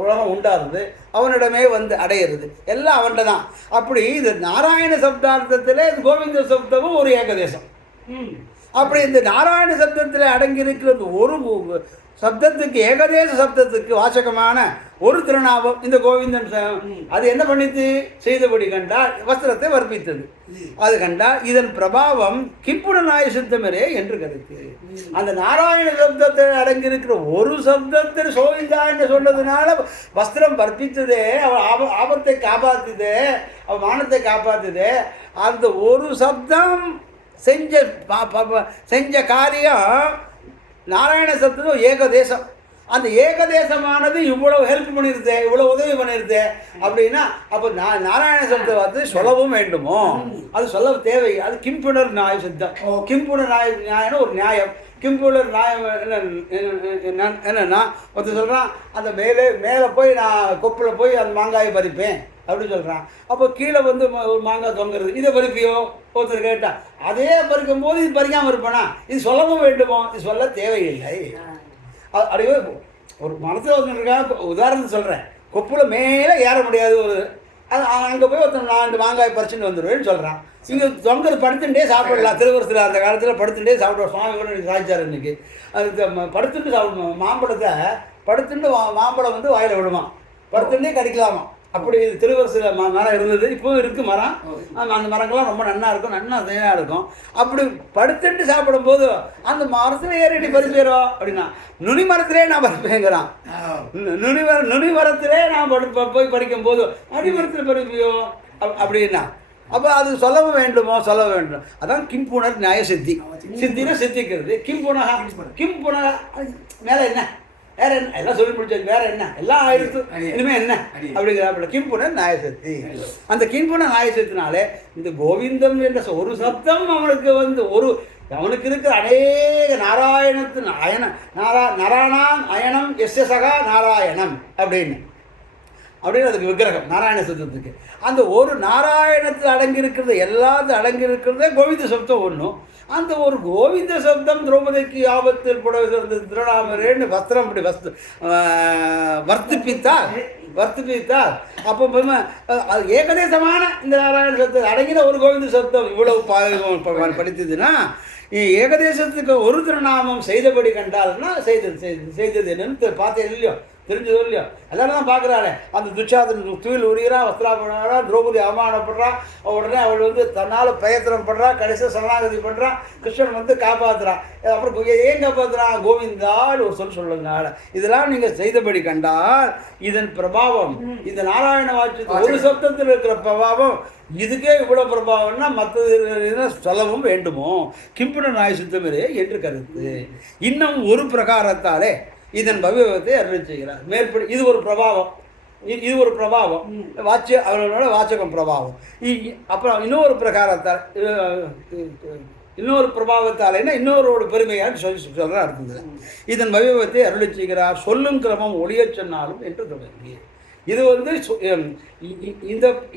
உலகம் உண்டாருது, அவனிடமே வந்து அடையிறது, எல்லாம் அவன்கிட்ட தான். அப்படி இது நாராயண சப்தார்த்தத்தில் கோவிந்த சப்தமும் ஒரு ஏகதேசம். அப்படி இந்த நாராயண சப்தத்தில் அடங்கியிருக்கிறது ஒரு சப்தத்துக்கு, ஏகதேச சப்தத்துக்கு வாசகமான ஒரு திருநாமம் இந்த கோவிந்தன். அது என்ன பண்ணித்து செய்தபடி கண்டால் வஸ்திரத்தை வர்ப்பித்தது. அது கண்டால் இதன் பிரபாவம் கிம்புடநாய சித்தமரே என்று கருத்து. அந்த நாராயண சப்தத்தில் அடங்கியிருக்கிற ஒரு சப்தத்தில் சோவிந்தா என்று சொன்னதுனால வஸ்திரம் வர்ப்பித்ததே, அவள் ஆபத்தை காப்பாற்றுதே, அவள் மானத்தை காப்பாற்றுதே. அந்த ஒரு சப்தம் செஞ்ச காரியம் நாராயண சப்தம் ஏகதேசம். அந்த ஏகதேசமானது இவ்வளவு ஹெல்ப் பண்ணிருது, இவ்வளவு உதவி பண்ணிருது அப்படின்னா அப்போ நாராயண சப்தத்தை வந்து சொல்லவும் வேண்டுமோ, அது சொல்ல தேவை. அது கிம்புணர் நியாய சித்தம். கிம்புணர் நியாயம்னு ஒரு நியாயம். கிம்புணர் நியாயம் என்னன்னா, ஒருத்தர் சொல்கிறான் அந்த மேலே போய் நான் கொப்பில் போய் அந்த மாங்காயை பறிப்பேன் அப்படின்னு சொல்கிறான். அப்போ கீழே வந்து ஒரு மாங்காய் தொங்குறது, இதை பறிப்பியோ ஒருத்தர் கேட்டால், அதே பறிக்கும் போது இது பறிக்காமல் இருப்பானா, இது சொல்லவும் வேண்டுமோ, இது சொல்ல தேவையில்லை. அப்படியே ஒரு மனத்தில் ஒருத்தருக்காக உதாரணத்துக்கு சொல்கிறேன், கொப்பில் மேலே ஏற முடியாது, ஒரு அங்கே போய் ஒருத்தர் நான் 2 மாங்காய் பறிச்சுட்டு வந்துடுவேன்னு சொல்கிறான். இங்கே தொங்கல் படுத்துட்டே சாப்பிடலாம். திருவருத்தில் அந்த காலத்தில் படுத்துட்டே சாப்பிடுவோம். சுவாமி கூட சாதிச்சார் இன்னைக்கு. அது படுத்துட்டு சாப்பிடணும். மாம்பழத்தை படுத்துட்டு மாம்பழம் வந்து வாயில் விடுமா, படுத்துட்டே கடிக்கலாமா. அப்படி திருவருசில் மரம் இருந்தது, இப்போவும் இருக்குது மரம். அந்த மரங்கள்லாம் ரொம்ப நன்னா இருக்கும், நன்னா தேனாக இருக்கும். அப்படி படுத்துட்டு சாப்பிடும்போது அந்த மரத்தில் ஏறிட்டு பறிப்பேறோம் அப்படின்னா, நுனி மரத்திலே நான் பறிப்பேங்கிறான். நுனி மரத்திலே நான் போய் பறிக்கும் போது அடிமரத்தில் பறிப்பியோ அப்படின்னா, அப்போ அது சொல்லவும் வேண்டுமோ, சொல்ல வேண்டும். அதான் கிம்புணர் நியாய சித்தி. சித்தினா சித்திக்கிறது. கிம்புணகா மேலே என்ன, வேற என்ன, எல்லாம் சொல்லி முடிச்சது, வேற என்ன, எல்லாம் ஆயிடுத்து, இனிமேல் என்ன அப்படிங்கிறாப்புல. கிம்புணர் நியாயசக்தி. அந்த கிம்புணர் நியாயசக்தினாலே இந்த கோவிந்தம் என்ற ஒரு சப்தம் அவனுக்கு வந்து அவனுக்கு இருக்கிற அநேக நாராயணத்தின் நராணாம் அயனம் சகா நாராயணம் அப்படின்னு அதுக்கு விக்கிரகம் நாராயண சப்தத்துக்கு. அந்த ஒரு நாராயணத்தில் அடங்கியிருக்கிறது, எல்லாத்தையும் அடங்கியிருக்கிறதே கோவிந்த சப்தம் ஒன்றும். அந்த ஒரு கோவிந்த சப்தம் திரௌபதிக்கு ஆபத்தில் புடவை சிறந்த திருநாமரேன்னு வஸ்திரம் அப்படி வர்த்திப்பித்தார். அப்போ அது ஏகதேசமான இந்த நாராயண சப்தம் அடங்கின ஒரு கோவிந்த சப்தம் இவ்வளவு படித்ததுன்னா, ஏகதேசத்துக்கு ஒரு திருநாமம் செய்தபடி கண்டால்னா செய்தது என்னன்னு பார்த்தேன் இல்லையோ, தெரிஞ்சதோ இல்லையோ, எல்லாரும் தான் பார்க்குறாரு. அந்த துச்சாதன் தூயில் உரிகிறா, வஸ்திராபடுறா, திரௌபதி அவமானப்படுறா, உடனே அவள் வந்து தன்னால் பிரயத்தனம் பண்ணுறா, கடைசியாக சரணாகதி பண்ணுறான், கிருஷ்ணன் வந்து காப்பாற்றுறான். அப்புறம் ஏன் காப்பாற்றுறான், கோவிந்தால் ஒரு சொல்லுங்க. இதெல்லாம் நீங்கள் செய்தபடி கண்டால் இதன் பிரபாவம், இந்த நாராயண வாட்சியத்தில் ஒரு சப்தத்தில் இருக்கிற பிரபாவம் இதுக்கே இவ்வளோ பிரபாவம்னா மற்ற சொல்லவும் வேண்டுமோ, கிம்புண நாய் சுத்தமிரே என்று கருத்து. இன்னும் ஒரு பிரகாரத்தாலே இதன் பவிவத்தை அருள் செய்கிறார். மேற்படி இது ஒரு பிரபாவம், அவர்களோட வாச்சகம் பிரபாவம். அப்புறம் இன்னொரு பிரகாரத்தால், இன்னொரு பிரபாவத்தாலேன்னா இன்னொரு பெருமையாக சொல்கிற அர்த்தத்தில் இதன் பவிவத்தை அருள் செய்கிறார். சொல்லும் கிரமம் ஒளிய சொன்னாலும் என்று தொடங்கி இது வந்து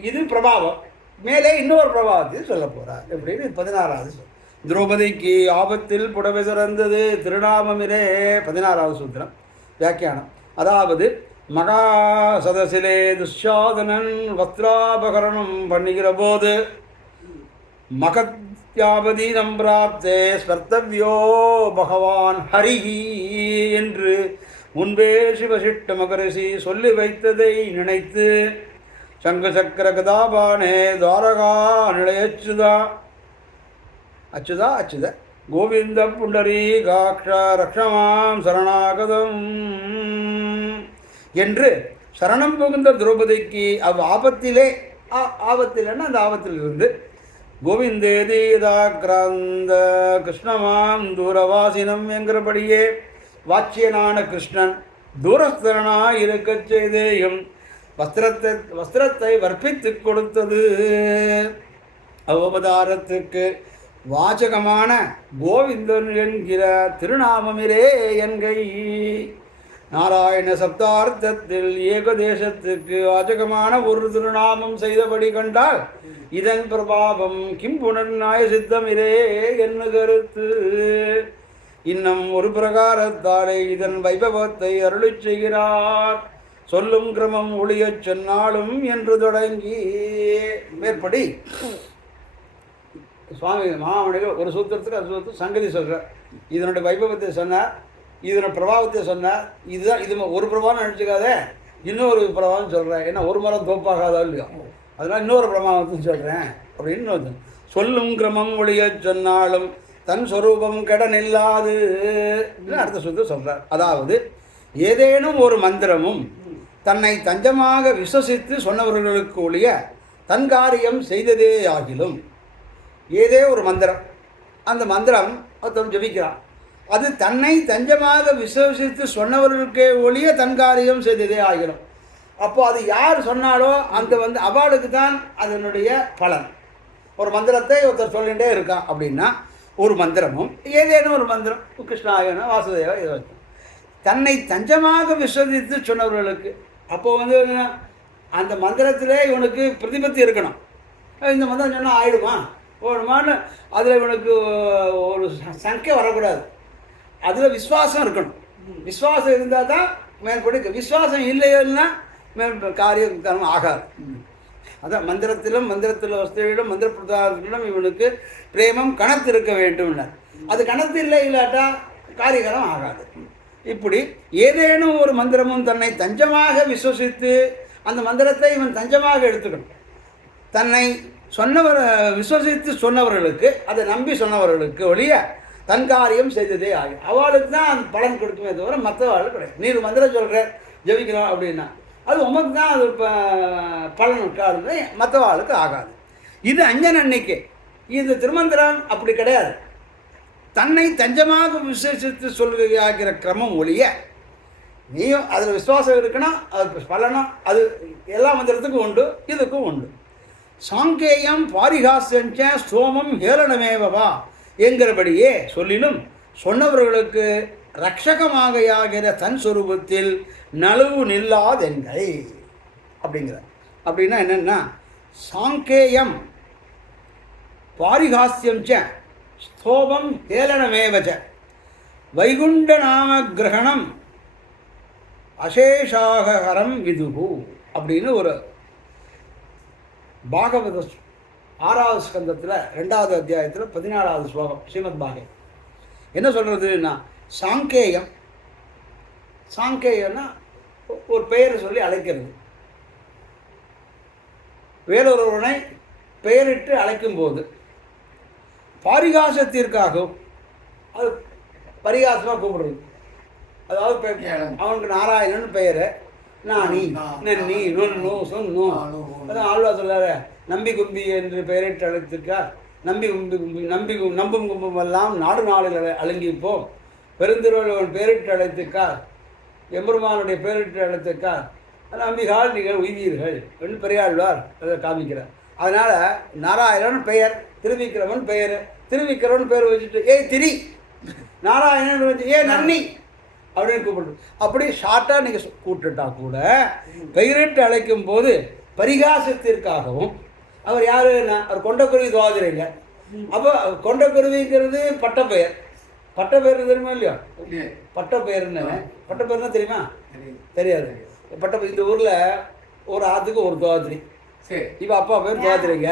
இது பிரபாவம். மேலே இன்னொரு பிரபாவத்தையும் சொல்ல போகிறார். எப்படின்னு 16வது சொல். திரௌபதிக்கு ஆபத்தில் புடவை சிறந்தது திருநாமமிரே 16வது சூத்திரம் வியாக்கியானம். அதாவது மகா சதசிலே துஷாதனன் வஸ்திராபகரணம் பண்ணுகிற போது மகத்யாபதீனம் பிராப்தே ஸ்வர்த்தவ்யோ பகவான் ஹரிஹி என்று முன்பே சிவசிட்ட மகரிஷி சொல்லி வைத்ததை நினைத்து சங்க சக்கர கதாபானே துவாரகா நிலையச்சுதா அச்சுத கோவிந்த புண்டரீகாட்ச ரக்ஷமாம் சரணாகதம் என்று சரணம் புகுந்த திரௌபதிக்கு ஆபத்திலே ஆபத்தில்னா அந்த ஆபத்திலிருந்து கோவிந்தேதீதாக்ராந்த கிருஷ்ணமாம் தூரவாசினம் என்கிறபடியே வாச்சியனான கிருஷ்ணன் தூரஸ்தரனாய் இருக்கச் செய்தேயும் வஸ்திரத்தை வற்பித்து கொடுத்தது. அவதாரத்துக்கு வாசகமான கோவிந்தன் என்கிற திருநாமமிரே என்கை. நாராயண சப்தார்த்தத்தில் ஏகதேசத்துக்கு வாசகமான ஒரு திருநாமம் செய்தபடி கண்டால் இதன் பிரபாவம் கிம்புணர்நாய சித்தமிரே என்ன கருத்து. இன்னும் ஒரு பிரகாரத்தாலே இதன் வைபவத்தை அருளிச் செய்கிறார். சொல்லும் கிரமம் ஒளியச் சொன்னாலும் என்று தொடங்கி மேற்படி சுவாமி மகாமணிகள் ஒரு சூத்திரத்துக்கு அது சூத்திரம் சங்கதி சொல்கிறார். இதனுடைய வைபவத்தை சொன்னார், இதனோட பிரபாவத்தை சொன்னார். இதுதான் இது ஒரு பிரபாவம் நினச்சிக்காத, இன்னொரு பிரபாவம் சொல்கிறேன். ஏன்னா ஒரு மரம் தோப்பாகாதோ இல்லையோ, அதனால் இன்னொரு பிரபாவத்தையும் சொல்கிறேன் அப்படின்னு சொல்லும் கிரமம் ஒளியச் சொன்னாலும் தன் சொரூபம் கடனில்லாது அடுத்த சூத்திரம் சொல்கிறார். அதாவது ஏதேனும் ஒரு மந்திரமும் தன்னை தஞ்சமாக விசுவசித்து சொன்னவர்களுக்கு ஒழிய தன் காரியம் செய்ததே ஆகிலும், ஏதே ஒரு மந்திரம், அந்த மந்திரம் ஒருத்தன் ஜபிக்கிறான், அது தன்னை தஞ்சமாக விசுவசித்து சொன்னவர்களுக்கே ஒழிய தன் காரியம் செய்ததே ஆகிலும். அப்போது அது யார் சொன்னாலோ அந்த அவளுக்கு தான் அதனுடைய பலன். ஒரு மந்திரத்தை ஒருத்தர் சொல்லிகிட்டே இருக்கான் அப்படின்னா, ஒரு மந்திரமும் ஏதேனும் ஒரு மந்திரம் கிருஷ்ணாயன வாசுதேவ இதை வச்சு தன்னை தஞ்சமாக விஸ்வசித்து சொன்னவர்களுக்கு, அப்போது அந்த மந்திரத்திலே இவனுக்கு பிரதிபத்தி இருக்கணும். இந்த மந்திரம் சொன்னால் ஆயிடுமா ஓடுமான்னு அதில் இவனுக்கு ஒரு சங்கை வரக்கூடாது. அதில் விஸ்வாசம் இருக்கணும். விஸ்வாசம் இருந்தால் தான் மேற்படி. விஸ்வாசம் இல்லையோன்னா காரியம் தரம் ஆகாது. அதான் மந்திரத்தில் வஸ்துவிடம் மந்திர பிரதாரத்திடம் இவனுக்கு பிரேமம் கணத்து இருக்க வேண்டும்னா, அது கணத்து இல்லை இல்லாட்டா காரியகரம் ஆகாது. இப்படி ஏதேனும் ஒரு மந்திரமும் தன்னை தஞ்சமாக விசுவசித்து அந்த மந்திரத்தை இவன் தஞ்சமாக எடுத்துக்கணும். தன்னை விசுவசித்து சொன்னவர்களுக்கு, அதை நம்பி சொன்னவர்களுக்கு ஒழிய தன் காரியம் செய்ததே ஆகும். அவளுக்கு தான் அந்த பலன் கொடுக்குமே தவிர மற்றவாளுக்கு கிடையாது. நீர் மந்திரம் சொல்கிற ஜபிக்கிறோம் அப்படின்னா அது உமக்கு தான் அது பலன் உட்காருது, மற்றவாளுக்கு ஆகாது. இது அஞ்சன் அன்னைக்கு. இது திருமந்திரம் அப்படி கிடையாது. தன்னை தஞ்சமாக விசேஷித்து சொல்கிற கிரமம் ஒழிய நீயும் அதில் விசுவாசம் இருக்கணும், அது பலனும் அது எல்லா மந்திரத்துக்கும் உண்டு, இதுக்கும் உண்டு. சாங்கேயம் பாரிகாசஞ்ச சோமம் ஹேளனமேவா என்கிறபடியே சொல்லிலும் சொன்னவர்களுக்கு ரக்ஷகமாகையாகிற தன் சொரூபத்தில் நழுவு நில்லாதென்றை அப்படிங்கிறார். அப்படின்னா என்னென்னா, சாங்கேயம் பாரிகாஸ்யம் ச ஸ்தோபம் ஹேளனமேவச்ச வைகுண்ட நாம கிரகணம் அசேஷாகரம் விதுகு அப்படின்னு ஒரு பாகவத 6வது ஸ்கந்தத்தில் 2வது அத்தியாயத்தில் 14வது ஸ்லோகம் ஸ்ரீமத் பாகவத் என்ன சொல்கிறதுன்னா, சாங்கேயம்னா ஒரு பெயர் சொல்லி அழைக்கிறது. வேறொருவனை பெயரிட்டு அழைக்கும்போது பாரிகாசத்திற்காகவும் அது பரிகாசமாக கூப்பிடுறது. அதாவது அவனுக்கு நாராயணன் பெயர், நானி நன்னி நொன்னு சொன்னு, அதான் ஆழ்வா சொல்லார நம்பி கும்பி என்று பெயரிட்டு அழைத்திருக்கார். நம்பும் கும்பமெல்லாம் நாடு நாளில் அலங்கிப்போம். பெருந்திருவள்ளுவன் பெயரிட்டு அழைத்திருக்கார், எம்பெருமானுடைய பெயரிட்டு அழைத்திருக்கார். நம்பிகால் நீங்கள் உய்வீர்கள் என்று பெரியாழ்வார் அதை காமிக்கிறார். அதனால் நாராயணன் பெயர், திருவிக்கிரமன் பெயர், திருவிக்கிரமன் பெயர் வச்சுட்டு திரி நாராயணன் வச்சு நன்னி அப்படின்னு கூப்பிடுறது. அப்படி ஷார்ட்டாக நீங்கள் கூப்பிட்டுட்டா கூட பெயரிட்டு அழைக்கும் போது பரிகாசத்திற்காகவும் அவர் யாருன்னா அவர் கொண்டக்குருவி துவாதிரைங்க. அப்போ கொண்டக்குருவிங்கிறது பட்டப்பெயர். பட்டப்பெயர் தெரியுமா இல்லையா? பட்டப்பெயர்னு பட்டப்பெயர்னா தெரியுமா? தெரியாது. இந்த ஊரில் ஒரு ஆற்றுக்கு ஒரு துவாதிரி, இவ அப்பா பேர் தோத்துறீங்க,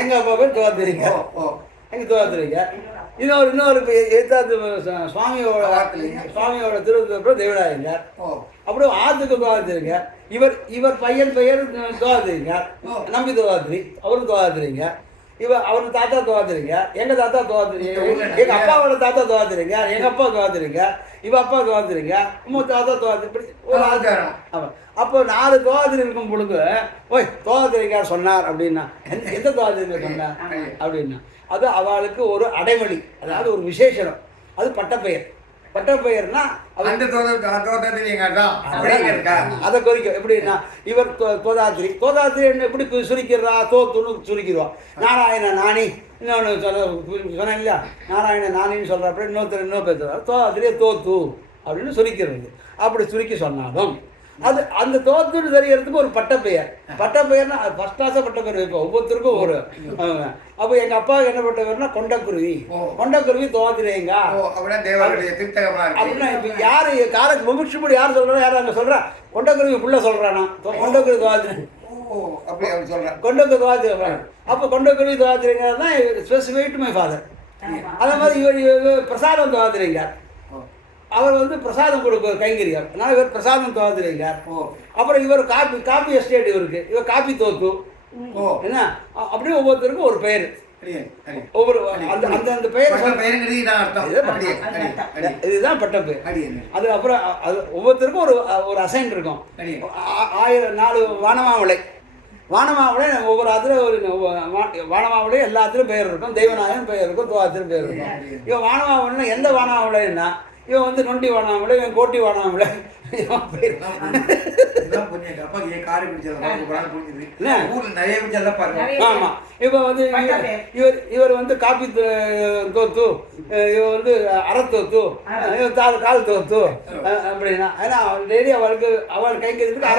எங்க அப்பா பேர் தோத்துறீங்க, எங்க தோத்துறீங்க. இன்னொரு எத்தாத்து சுவாமியோட திருவள்ளுவர் தேவராயங்க. அப்படியே ஆத்துக்கு தோத்துறீங்க. இவர் பையன் பெயர் தோத்துறீங்க, நம்பி தோத்துரி, அவரும் தோத்துறீங்க. அவரு தாத்தா தோத்துறீங்க, எங்க தாத்தா தோத்துறீங்க, எங்க அப்பாவோட தாத்தா தோத்துறீங்க, எங்க அப்பா தோத்துறீங்க, இவ அப்பா தோத்துறீங்க, தாத்தா தோத்து ஒரு ஆச்சாரம். அப்போ 4 தோத்திரி இருக்கும் பொழுது ஓய் தோத்துறீங்க சொன்னார் அப்படின்னா எந்த தோத்திரிங்க சொன்னார் அப்படின்னா அது அவளுக்கு ஒரு அடைமொழி, அதாவது ஒரு விசேஷனம். அது பட்டப்பெயர். பட்டப்பெயர்னா அதை குறிக்கும். எப்படின்னா இவர் தோதாத்திரி, தோதாத்திரி எப்படி சுருக்கிறா, தோத்துன்னு சுருக்கிடுவோம். நாராயண நாணி, இன்னொன்று சொன்னேன் இல்லையா, நாராயண நாணின்னு சொல்கிறப்ப இன்னொரு பேர் சொல்கிறார், தோதாத்திரியை தோத்து அப்படின்னு சுருக்கிறது. அப்படி சுருக்கி சொன்னாலும் அது அந்த தோத்துன்னு தெரியறதுக்கு ஒரு பட்டப்பெயர். பட்டப்பெயர்னா ஃபர்ஸ்ட் கிளாஸாக பட்டப்பெயர் வைப்போம் ஒவ்வொருத்தருக்கும் ஒரு. அப்போ எங்கள் அப்பாவுக்கு என்ன பட்டப்பெயர்னா கொண்டக்குருவி, கொண்டக்குருவி தோத்துறீங்க அப்படின்னா. இப்போ யார் காலக்கு முமுட்சுப்படி யார் சொல்கிறா, யாரும் அங்கே சொல்கிறா கொண்டக்குருவி புள்ள சொல்கிறானா, கொண்டக்குருவி தோத்துறேன் கொண்டக்குருவி தோத்துறேன். அப்போ கொண்டக்குருவி தோத்துறீங்க தான் ஸ்பெசிஃபைட் மை ஃபாதர். அதே மாதிரி இவர் பிரசாதம் தோத்துறீங்க, அவர் பிரசாதம் கொடுப்பார் கைங்கரியம், அதனால் இவர் பிரசாதம் தோத்துறீங்க. அப்புறம் இவர் காப்பி எஸ்டேட் இவருக்கு, இவர் காப்பி தோத்து என்ன, அப்படியே ஒவ்வொருத்தருக்கும் ஒரு பெயர். ஒவ்வொரு அந்த பெயர் இதுதான் பட்டப்பெயர். அது அப்புறம் அது ஒவ்வொருத்தருக்கும் ஒரு அசைன் இருக்கும். 4 வானமாமலை, வானமாவளை ஒவ்வொரு ஆத்திரம் ஒரு வானமாவளை எல்லாத்திலும் பெயர் இருக்கும். தெய்வநாயகன் பெயர் இருக்கும், தோத்திரம் பெயர் இருக்கும். இவன் வானமாவளைன்னா எந்த வானமாவளைன்னா இவன் நொண்டி வானாமலை, இவன் கோட்டி வானாமலை. ஆமா, இவர் காப்பி தோத்து, இவன் அறத்தோத்து, இவன் கால் தோத்து அப்படின்னா. ஏன்னா டெய்லி அவள் கைங்கிறதுக்கு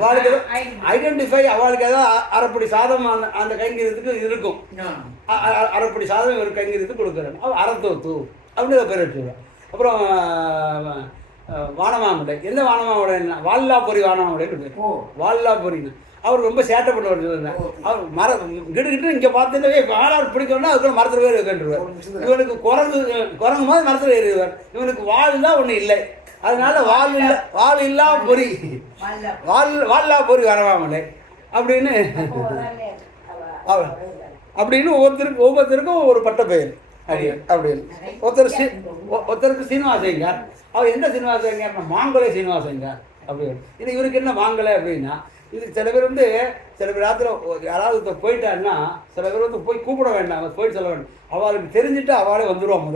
அவளுக்கு ஐடென்டிஃபை, அவளுக்கு ஏதாவது அரைப்படி சாதம் அந்த கைங்கிறதுக்கு இருக்கும். அரைப்படி சாதம் இவர் கைங்கிறதுக்கு கொடுக்குறாங்க, அவள் அறத்தோத்து அப்படின்னு பேர் வச்சுருவேன். அப்புறம் வானமாமுடை, எந்த வானமாமுடைன்னா வால்லாபுரி வானமாமுடைன்னு பேர். வால்லாபுரின்னு அவர் ரொம்ப சேட்டை பண்ணுவார். அவர் கிட்டு இங்கே பார்த்தீங்கன்னா வாழார் பிடிக்கணும்னா அதுக்குள்ள மரத்தில் பேர் வைக்கின்றார். இவனுக்கு குரங்கு மாதிரி மரத்தில் ஏறிடுவார். இவனுக்கு வாழ் தான் ஒன்றும் இல்லை, அதனால வாழ் இல்லா பொறி, வால்லா பொறி வானமாமுடை அப்படின்னு அப்படின்னு ஒவ்வொருத்தருக்கும் ஒரு பட்ட பெயர் அப்படின்னு. ஒருத்தருக்கு சீனிவாசைங்க, அவர் எந்த சீனிவாசைங்க, மாங்கலை சீனிவாசைங்க அப்படின்னு. இது இவருக்கு என்ன மாங்கலை அப்படின்னா, இது சில பேர் சில பேர் ராத்திரி யாராவது போயிட்டான்னா சில பேர் போய் கூப்பிட வேண்டாம், போயிட்டு சொல்ல வேண்டாம். அவளுக்கு தெரிஞ்சுட்டு அவளே வந்துடுவான்.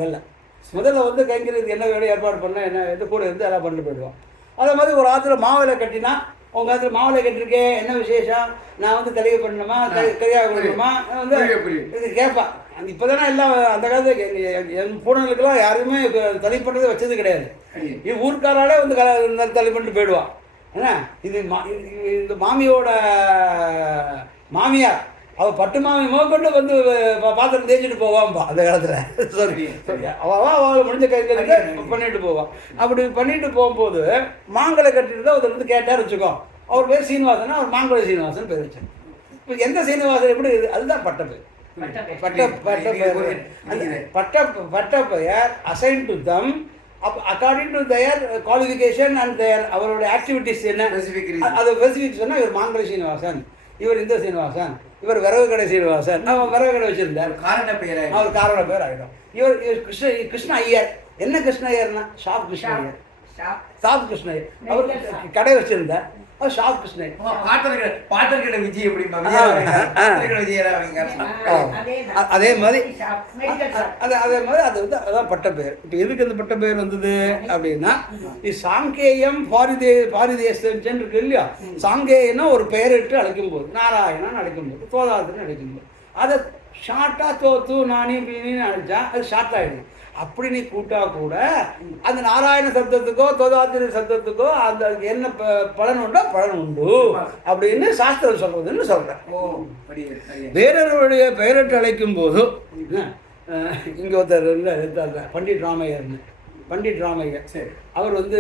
முதல்ல கைங்கிறதுக்கு என்ன வேலை ஏற்பாடு பண்ணால் என்ன எது கூட இருந்து எல்லாம் பண்ணிட்டு போயிடுவான். அதே மாதிரி ஒரு ஆத்துல மாவிலை கட்டினா, உங்கள் காலத்தில் மாவிலை கட்டிருக்கேன், என்ன விசேஷம், நான் தெளிவு பண்ணணுமா, கரியாக பண்ணணுமா இது கேட்பான். இப்போ தானே எல்லாம் அந்த காலத்தில் என் பூனைகளுக்கெல்லாம் யாருமே தலை பண்ணுறதை வச்சது கிடையாது. இது ஊருக்காராலே தலை பண்ணிட்டு போயிடுவான். ஏன்னா இது இந்த மாமியோட மாமியார், அவள் பட்டு மாமி கொண்டு பாத்திரம் தேய்ச்சிட்டு போவான்பா அந்த காலத்தில். சரி அவள் முடிஞ்ச கைகளுக்கு பண்ணிட்டு போவான். அப்படி பண்ணிட்டு போகும்போது மாங்கலை கட்டிட்டு தான் அவர் கேட்டார் வச்சுக்கோ, அவர் பேர் சீனிவாசன், அவர் மாங்கலை சீனிவாசன் பேர் வச்சாங்க. இப்போ எந்த சீனிவாசன் எப்படி, அதுதான் பட்ட பேர். பட்ட பெயர் assign to them according to their qualification and their அவரோட ஆக்டிவிட்டிஸ் என்ன அது ஸ்பெசிஃபிக் சொன்னால் இவர் மாங்கலை சீனிவாசன், இவர் இந்த சீனிவாசன், இவர் விறகு கடை சீனிவாசன், அவன் விறகு கடை வச்சிருந்தார், அவர் காரண பேர் ஆகிடும். இவர் கிருஷ்ண ஐயர், என்ன கிருஷ்ண ஐயர்னா ஷாப் கிருஷ்ண ஐயர், ஷாப் கிருஷ்ண ஐயர், அவர் கடை வச்சிருந்தார், அவர் ஷாப் கிருஷ்ண பாத்திர விஜய் அதே மாதிரி அது அதான் பட்ட பெயர். இப்போ எதுக்கு அந்த பட்ட பெயர் வந்தது அப்படின்னா, சாங்கேயம் பாரிதேசம் இருக்கு இல்லையா, சாங்கேயன்னா ஒரு பெயரிட்டு அழைக்கும் போது, நாராயணன் அழைக்கும் போது, தோதாத்திரன்னு அழைக்கும் போது, அதை ஷார்ட்டா தோத்து நானி பீனின்னு அழைச்சா அது ஷார்ட் ஆகிடும். அப்படி நீ கூட்டா கூட அந்த நாராயண சப்தத்துக்கோ தோதாத்திர சப்தத்துக்கோ அந்த என்ன பலன் உண்டோ பலன் உண்டு அப்படின்னு சாஸ்திரம் சொல்றதுன்னு சொல்றேன். வேறொருடைய பெயரிட்டு அழைக்கும் போது இங்கே ஒருத்தர் பண்டிட் ராமையர்னு பண்டிட் ராமையர். சரி. அவர் வந்து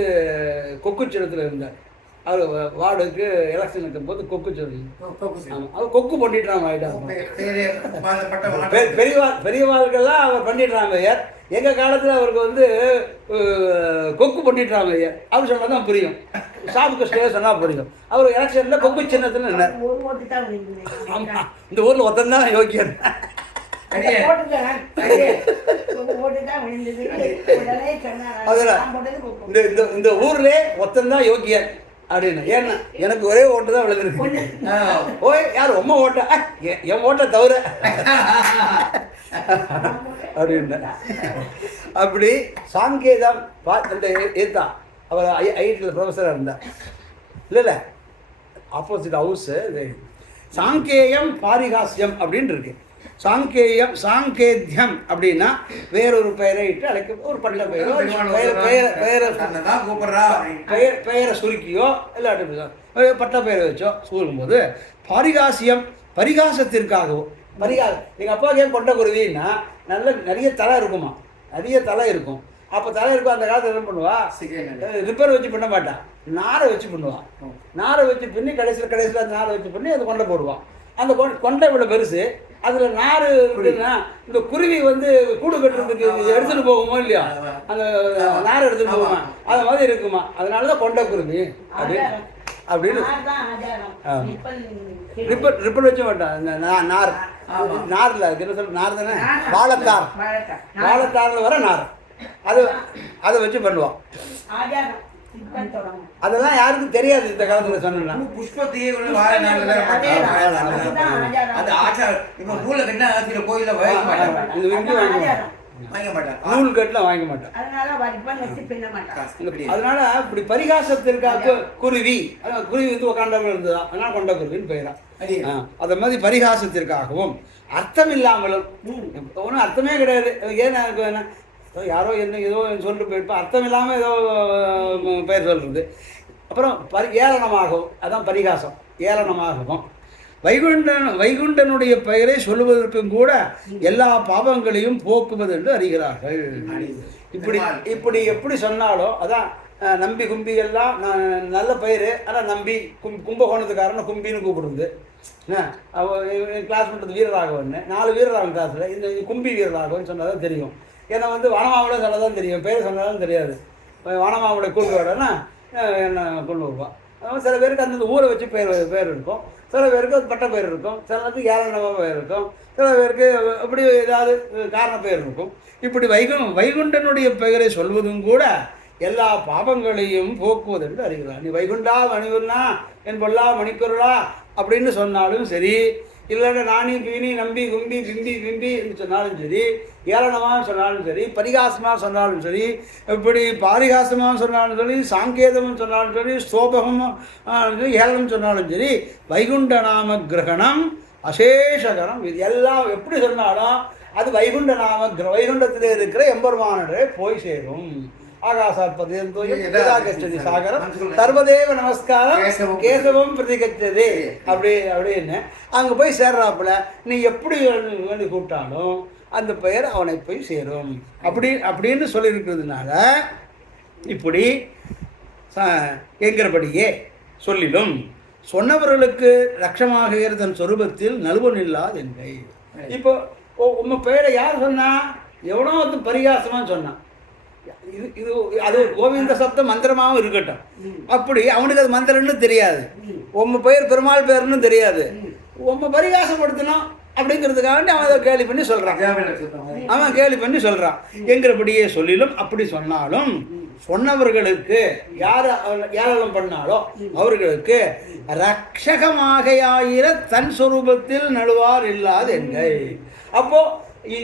கொக்குச்சிடத்தில் இருந்தார். அவர் வார்டுக்கு எலெக்ஷன் இருக்கும் போது ஆமாம், அவர் கொக்கு பண்டிட் ராமையார். பெரியவாளுக்கெல்லாம் அவர் பண்டிட் ராமையர். எங்கள் காலத்தில் அவருக்கு வந்து கொக்கு பண்டிட் ராமையர். அவர் சொன்னால் தான் புரியும், ஷாப்புக்கு ஸ்டே சொன்னால் புரியும். அவர் எலெக்ஷனில் கொக்கு சின்னத்தில் நின்னார். ஆமாம், இந்த ஊரில் ஒருத்தன் தான் யோக்கியன். இந்த ஊர்லே ஒத்தந்தான் யோக்கியன் அப்படின்னு. ஏன்னா எனக்கு ஒரே ஓட்டு தான் விழுந்துருக்கு. ஓய் யார் உம்மா ஓட்ட, என் ஓட்டை தவிர அப்படின்னு. அப்படி சாங்கேதம் பார்த்து ஏத்தான். அவர் ஐஐடியில் ப்ரொஃபஸராக இருந்தார். இல்லை ஆப்போசிட் ஹவுஸு. சாங்கேயம் பாரிகாசியம் அப்படின்னு இருக்கு. சாங்கேயம் சாங்கேத்தியம் அப்படின்னா வேறொரு பெயரை இட்டு அழைக்க ஒரு பட்ட பெயரை சுருக்கியோ இல்லாட்டி பட்ட பெயரை வச்சோ சொல்லும்போது பாரிகாசியம் பரிகாசத்திற்காகவோ. எங்கள் அப்பாவுக்கு ஏன் கொண்டக்குருவின்னா நிறைய தலை இருக்குமா, நிறைய தலை இருக்கும். அப்போ தலை இருக்கும். அந்த காலத்தில் என்ன பண்ணுவா, ரிப்பேர் வச்சு பண்ண மாட்டான், நாரை வச்சு பண்ணுவான். நாரை வச்சு பண்ணி கடைசியில் அந்த நாரை வச்சு பண்ணி அதை கொண்டை போடுவான். அந்த கொண்டை இவ்வளோ பெருசு, அதில் நார் இருக்குன்னா இந்த குருவி வந்து கூடு கட்டுறதுக்கு எடுத்துகிட்டு போகுமோ இல்லையா, அந்த நார் எடுத்துகிட்டு போகுமா, அது மாதிரி இருக்குமா. அதனால தான் கொண்டை குருவி அப்படின்னு ரிப்பர் வச்ச மாட்டான். இந்த நாரில் என்ன சொல்ற நார் தானே, வாழைத்தாரில் வர நார், அதை வச்சு பண்ணுவான். அதெல்லாம் யாருக்கும் தெரியாது இந்த காலத்துல. சொன்னா புஷ்பத்தையே நூல் கட்டுலாம் வாங்க மாட்டான். அதனால இப்படி பரிகாசத்திற்காக குருவி வந்து உட்காண்டவங்க இருந்ததா, அதனால கொண்ட குருவின்னு பெயரா. அத மாதிரி பரிகாசத்திற்காகவும் அர்த்தம் இல்லாமலும், ஒன்றும் அர்த்தமே கிடையாது. ஏன் எனக்கு யாரோ என்ன ஏதோ சொல்லிட்டு போயிருப்பா, அர்த்தம் இல்லாமல் ஏதோ பெயர் சொல்கிறது. அப்புறம் ஏளனமாகவும், அதான் பரிகாசம், ஏளனமாகவும். வைகுண்டனுடைய பெயரை சொல்லுவதற்கும் கூட எல்லா பாவங்களையும் போக்குவது என்று அறிகிறார்கள். இப்படி எப்படி சொன்னாலும் அதான் நம்பி கும்பி எல்லாம் நல்ல பெயர். ஆனால் நம்பி கும்பகோணத்துக்காரனை கும்பின்னு கூப்பிடுறது. கிளாஸ் பண்ணுறது வீரராகவன், 4 வீரராகவன் கிளாஸில் இந்த கும்பி வீரராகவன் சொன்னால் தான் தெரியும். ஏன்னா வந்து வனமாவளை சொல்ல தான் தெரியும், பேர் சொன்னாலும் தெரியாது. வனமாவளை கூண்டு விடனா என்ன கொண்டு வருவான். அதனால் சில பேருக்கு அந்தந்த ஊரை வச்சு பேர் இருக்கும், சில பேருக்கு அது பட்ட பேர் இருக்கும், சில பேருக்கு ஏளனமாக பேர் இருக்கும், சில பேருக்கு இப்படி ஏதாவது காரண பேர் இருக்கும். இப்படி வைகுண்டனுடைய பெயரை சொல்வதும் கூட எல்லா பாபங்களையும் போக்குவது என்று அறிகிறார். நீ வைகுண்டா மணிவண்ணா என் பொல்லா மணிக்கொருளா அப்படின்னு சொன்னாலும் சரி, இல்லைன்னா நானி பீனி நம்பி கும்பி பிம்பி என்று சொன்னாலும் சரி, ஏளனமாக சொன்னாலும் சரி, பரிகாசமாக சொன்னாலும் சரி, இப்படி பாரிகாசமாக சொன்னாலும் சரி, சாங்கேதம் சொன்னாலும் சரி, ஸ்தோபகம் ஏளனம் சொன்னாலும் சரி, வைகுண்ட நாம கிரகணம் அசேஷகரம். இது எல்லாம் எப்படி சொன்னாலும் அது வைகுண்ட நாம வைகுண்டத்தில் இருக்கிற எம்பெருமானே போய் சேரும். ஆகாசாத்பதி சாகரம் சர்வதேவ நமஸ்காரம் கேசவம் பிரதிகச்சதே அப்படின்னு அங்கே போய் சேர்றாப்புல நீ எப்படி வேண்டி கூப்பிட்டாலும் அந்த பெயர் அவனை போய் சேரும் அப்படின்னு சொல்லியிருக்கிறதுனால இப்படி என்கிறபடியே சொல்லிலும் சொன்னவர்களுக்கு ரட்சமாக தன் சொரூபத்தில் நலுவன் இல்லாது என்கை. இப்போ உங்க பெயரை யார் சொன்னா, எவனோ அது பரிகாசமாக சொன்னான். இது அது கோவிந்த சப்த மந்திரமாகவும் இருக்கட்டும். அப்படி அவனுக்கு அது மந்திரம்னு தெரியாது, உம்ம பெயர் பெருமாள் பேர்னு தெரியாது, உம்ம பரிகாசப்படுத்தணும் அப்படிங்கிறதுக்காக அவன் அதை கேலி பண்ணி சொல்கிறான். அவன் கேலி பண்ணி சொல்கிறான் என்கிறபடியே சொல்லிலும் அப்படி சொன்னாலும் சொன்னவர்களுக்கு யார் ஏளனம் பண்ணாலோ அவர்களுக்கு ரட்சகமாகையாயிர தன் சொரூபத்தில் நடுவார் இல்லாது என்கை. அப்போ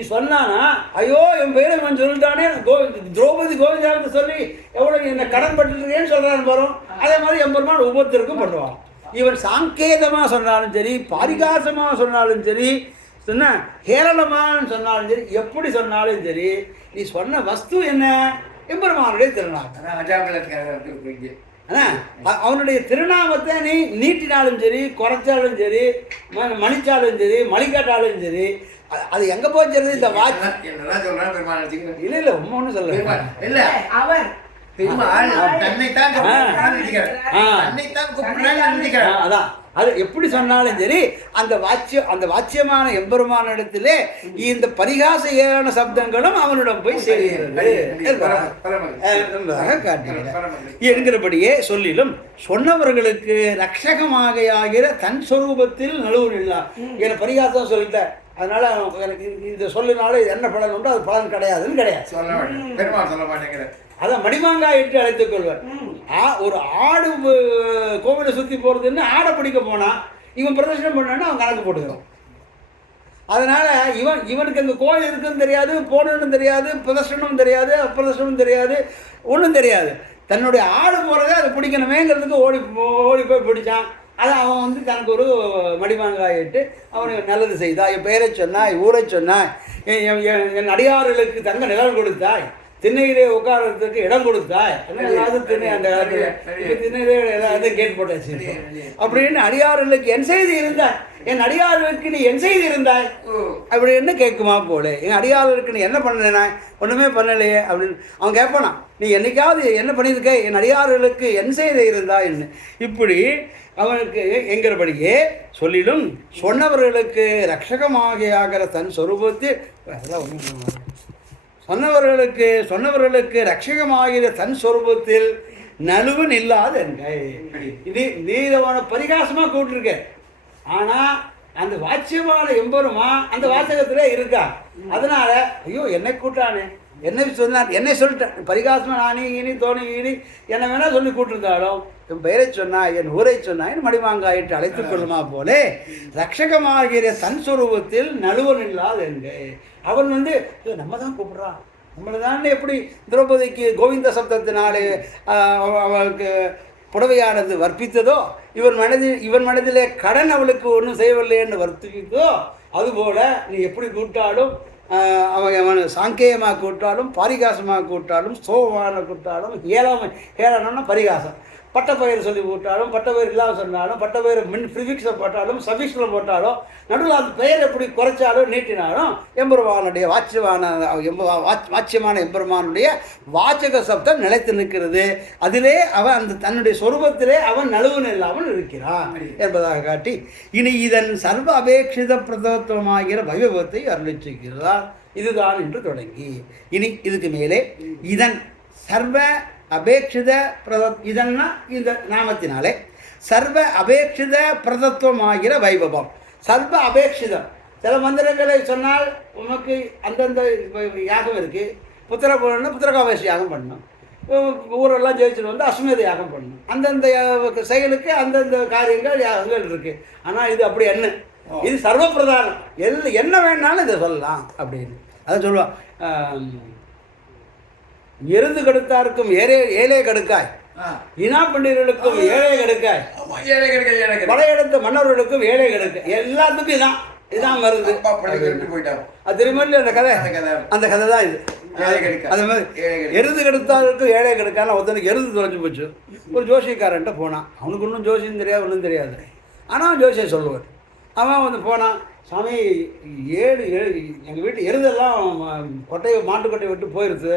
சொன்னானா, ஐயோ என் பேரை நான் சொல்லிட்டானே, திரௌபதி கோவிந்தாவுக்கு சொல்லி எவ்வளோ என்னை கடன் பட்டுருக்கேன்னு சொல்கிறான்னு வரும். அதே மாதிரி எம்பெருமான் ஒவ்வொருத்தருக்கும் பண்ணுவான். இவன் சாங்கேதமாக சொன்னாலும் சரி, பாரிகாசமாக சொன்னாலும் சரி, சொன்ன ஹேளனமாக சொன்னாலும் சரி, எப்படி சொன்னாலும் சரி, நீ சொன்ன வஸ்து என்ன, எம்பெருமானுடைய திருநாமம். அவனுடைய திருநாமத்தை நீ நீட்டினாலும் சரி, குறைச்சாலும் சரி, மணிச்சாலும் சரி, மணிக்காட்டாலும் சரி, அது எங்கே போய் சேர்ந்து இந்த வாட்ச் என்னதான் சொல்றேன் பெருமாள் நினைச்சுக்கிறேன். இல்லை இல்லை ஒன்றும் சொல்ல பெருமாள் இல்ல அவர் பெருமாள் தன்னைத்தான் கூப்பிடுறான்னு நினைக்கிறேன். தன்னைத்தான் கூப்பிடுறான்னு நினைக்கிறேன். அதான் அது எப்படி சொன்னாலும் சரி அந்த வாச்சியமான எம்பெருமான இடத்திலே இந்த பரிகாச ஏரான சப்தங்களும் அவனிடம் போய் சேர்கிறது என்பதாக காட்டுகிறார். என்கிறபடியே சொல்லிலும் சொன்னவர்களுக்கு ரட்சகமாக ஆகிற தன் சொரூபத்தில் நழுவுநில்லா என பரிகாசம் சொல்லிட்டேன். அதனால எனக்கு இந்த சொல்லினால என்ன பலன் உண்டோ அது பலன் கிடையாதுன்னு கிடையாது. சொல்ல மாட்டேன் பெருமாள் சொல்ல மாட்டேங்கிறேன். அதான் மணிமாங்காய் இட்டு அழைத்துக் கொள்வார். ஒரு ஆடு கோவிலை சுற்றி போகிறதுன்னு ஆடை பிடிக்க போனால் இவன் பிரதர்ஷனம் பண்ணான்னா அவன் கணக்கு போட்டுக்கிறோம். அதனால் இவனுக்கு அங்கே கோவில் இருக்குன்னு தெரியாது, போனதுன்னு தெரியாது, பிரதர்ஷனமும் தெரியாது, அப்பிரதர்ஷனமும் தெரியாது, ஒன்றும் தெரியாது. தன்னுடைய ஆடு போகிறத அதை பிடிக்கணுமேங்கிறதுக்கு ஓடி போய் பிடிச்சான். அதை அவன் தனக்கு ஒரு மடிமாங்காய் இட்டு அவனுக்கு நல்லது செய்தாய், என் பெயரை சொன்னாய், ஊரை சொன்னாய், என் அடியார்களுக்கு தங்க நிழல் கொடுத்தாய், திண்ணையிலே உட்காரத்துக்கு இடம் கொடுத்தாய். எல்லாரும் திண்ணை அந்த காலத்தில் திண்ணையிலே எல்லாத்தையும் கேட்டு போட்டாச்சு அப்படின்னு அடியார்களுக்கு என் செய்தி இருந்தாய், என் அடியார்களுக்கு நீ என் செய்தி இருந்தாய் அப்படின்னு கேட்குமா போல. என் அடியார்களுக்கு நீ என்ன பண்ணினாய், ஒன்றுமே பண்ணலையே அப்படின்னு அவன் கேட்பானா. நீ என்னைக்காவது என்ன பண்ணியிருக்க, என் அடியார்களுக்கு என் செய்தி இருந்தாய்ன்னு. இப்படி அவனுக்கு என்கிறபடியே சொல்லிலும் சொன்னவர்களுக்கு ரட்சகமாக ஆகிற தன் சொரூபத்தில் சொன்னவர்களுக்கு ரட்சகமாகிற தன் சொரூபத்தில் நழுவன் இல்லாத இது நீதமான பரிகாசமா கூட்டிருக்க. ஆனா அந்த வாட்சியமான எம்பெருமா அந்த வாசகத்திலே இருக்கா. அதனால ஐயோ என்னை கூட்டானே, என்னை சொல்லிட்டேன் பரிகாசமா நானி இனி தோணி இனி என்ன வேணா சொல்லி கூட்டிருந்தாலும் என் பெயரை சொன்னாய், என் ஊரை சொன்னாய், என் மடிமாங்காயிட்டு அழைத்துக் கொள்ளுமா போலே ரட்சகமாகிற தன் சொரூபத்தில் நழுவன் இல்லாத அவன் நம்ம தான் கூப்பிட்றான், நம்மளை தான் எப்படி திரௌபதிக்கு கோவிந்த சப்தத்தினாலே அவளுக்கு புடவையானது வர்ப்பித்ததோ, இவன் மனதிலே கடன் அவளுக்கு ஒன்றும் செய்யவில்லை என்று வர்த்தித்ததோ, அதுபோல் நீ எப்படி கூட்டாலும் அவன் சாங்கேயமாக கூட்டாலும் பாரிகாசமாக கூட்டாலும் சோகமான கூட்டாலும் ஏழானம்னா பரிகாசம், பட்டப்பயிர் சொல்லி போட்டாலும் பட்டப்பயிர் இல்லாமல் சொன்னாலும் பட்டப்பயிர் ப்ரிஃபிக்ஸை போட்டாலும் சஃபிக்ஸில் போட்டாலும் நடுவில் அந்த பெயர் எப்படி குறைச்சாலும் நீட்டினாலும் எம்பெருமானுடைய வாட்சியமான எம்பெருமானுடைய வாச்சக சப்தம் நிலைத்து நிற்கிறது. அதிலே அவன் அந்த தன்னுடைய சொரூபத்திலே அவன் நழுவுன்னு இல்லாமல் இருக்கிறான் என்பதாக காட்டி இனி இதன் சர்வ அபேட்சித பிரதத்துவமாகிற வைபவத்தை அருளிச்சிருக்கிறார். இதுதான் என்று தொடங்கி இனி இதுக்கு மேலே இதன் சர்வ அபேட்சித இதன்னா இந்த நாமத்தினாலே சர்வ அபேட்சித பிரதத்துவமாகிற வைபவம். சர்வ அபேட்சிதம் சில மந்திரங்களை சொன்னால் உனக்கு அந்தந்த யாகம் இருக்குது. புத்திர போடணும்னா புத்திரகாவேஷ யாகம் பண்ணணும், ஊரெல்லாம் ஜெயிச்சுட்டு அஸ்வமேத யாகம் பண்ணணும். அந்தந்த செயலுக்கு அந்தந்த காரியங்கள் யாகங்கள் இருக்குது. ஆனால் இது அப்படி என்ன, இது சர்வ பிரதானம், என்ன வேணாலும் இதை சொல்லலாம் அப்படின்னு அதை சொல்லுவான். எருது கடுத்தாருக்கும் ஏழே கடுக்காய், இனா பண்டிதர்களுக்கும் ஏழை கடுக்காய், படையெடுத்த மன்னர்களுக்கும் ஏழை கடுக்காய், எல்லாத்துக்கும் இதான் வருது. அது தெரியுமா அந்த கதை, அந்த கதை தான் இது. அது மாதிரி எருது கெடுத்தாருக்கும் ஏழை கெடுக்கான ஒருத்தனுக்கு எருது தொலைஞ்சு போச்சு. ஒரு ஜோசியக்காரன்ட்ட போனான். அவனுக்கு இன்னும் ஜோசியம் தெரியாது, ஒன்றும் தெரியாது. ஆனால் அவன் ஜோசியம் சொல்லுவார். அவன் போனான், சாமி எங்கள் வீட்டு எருதெல்லாம் மாட்டுக்கொட்டையை விட்டு போயிடுது,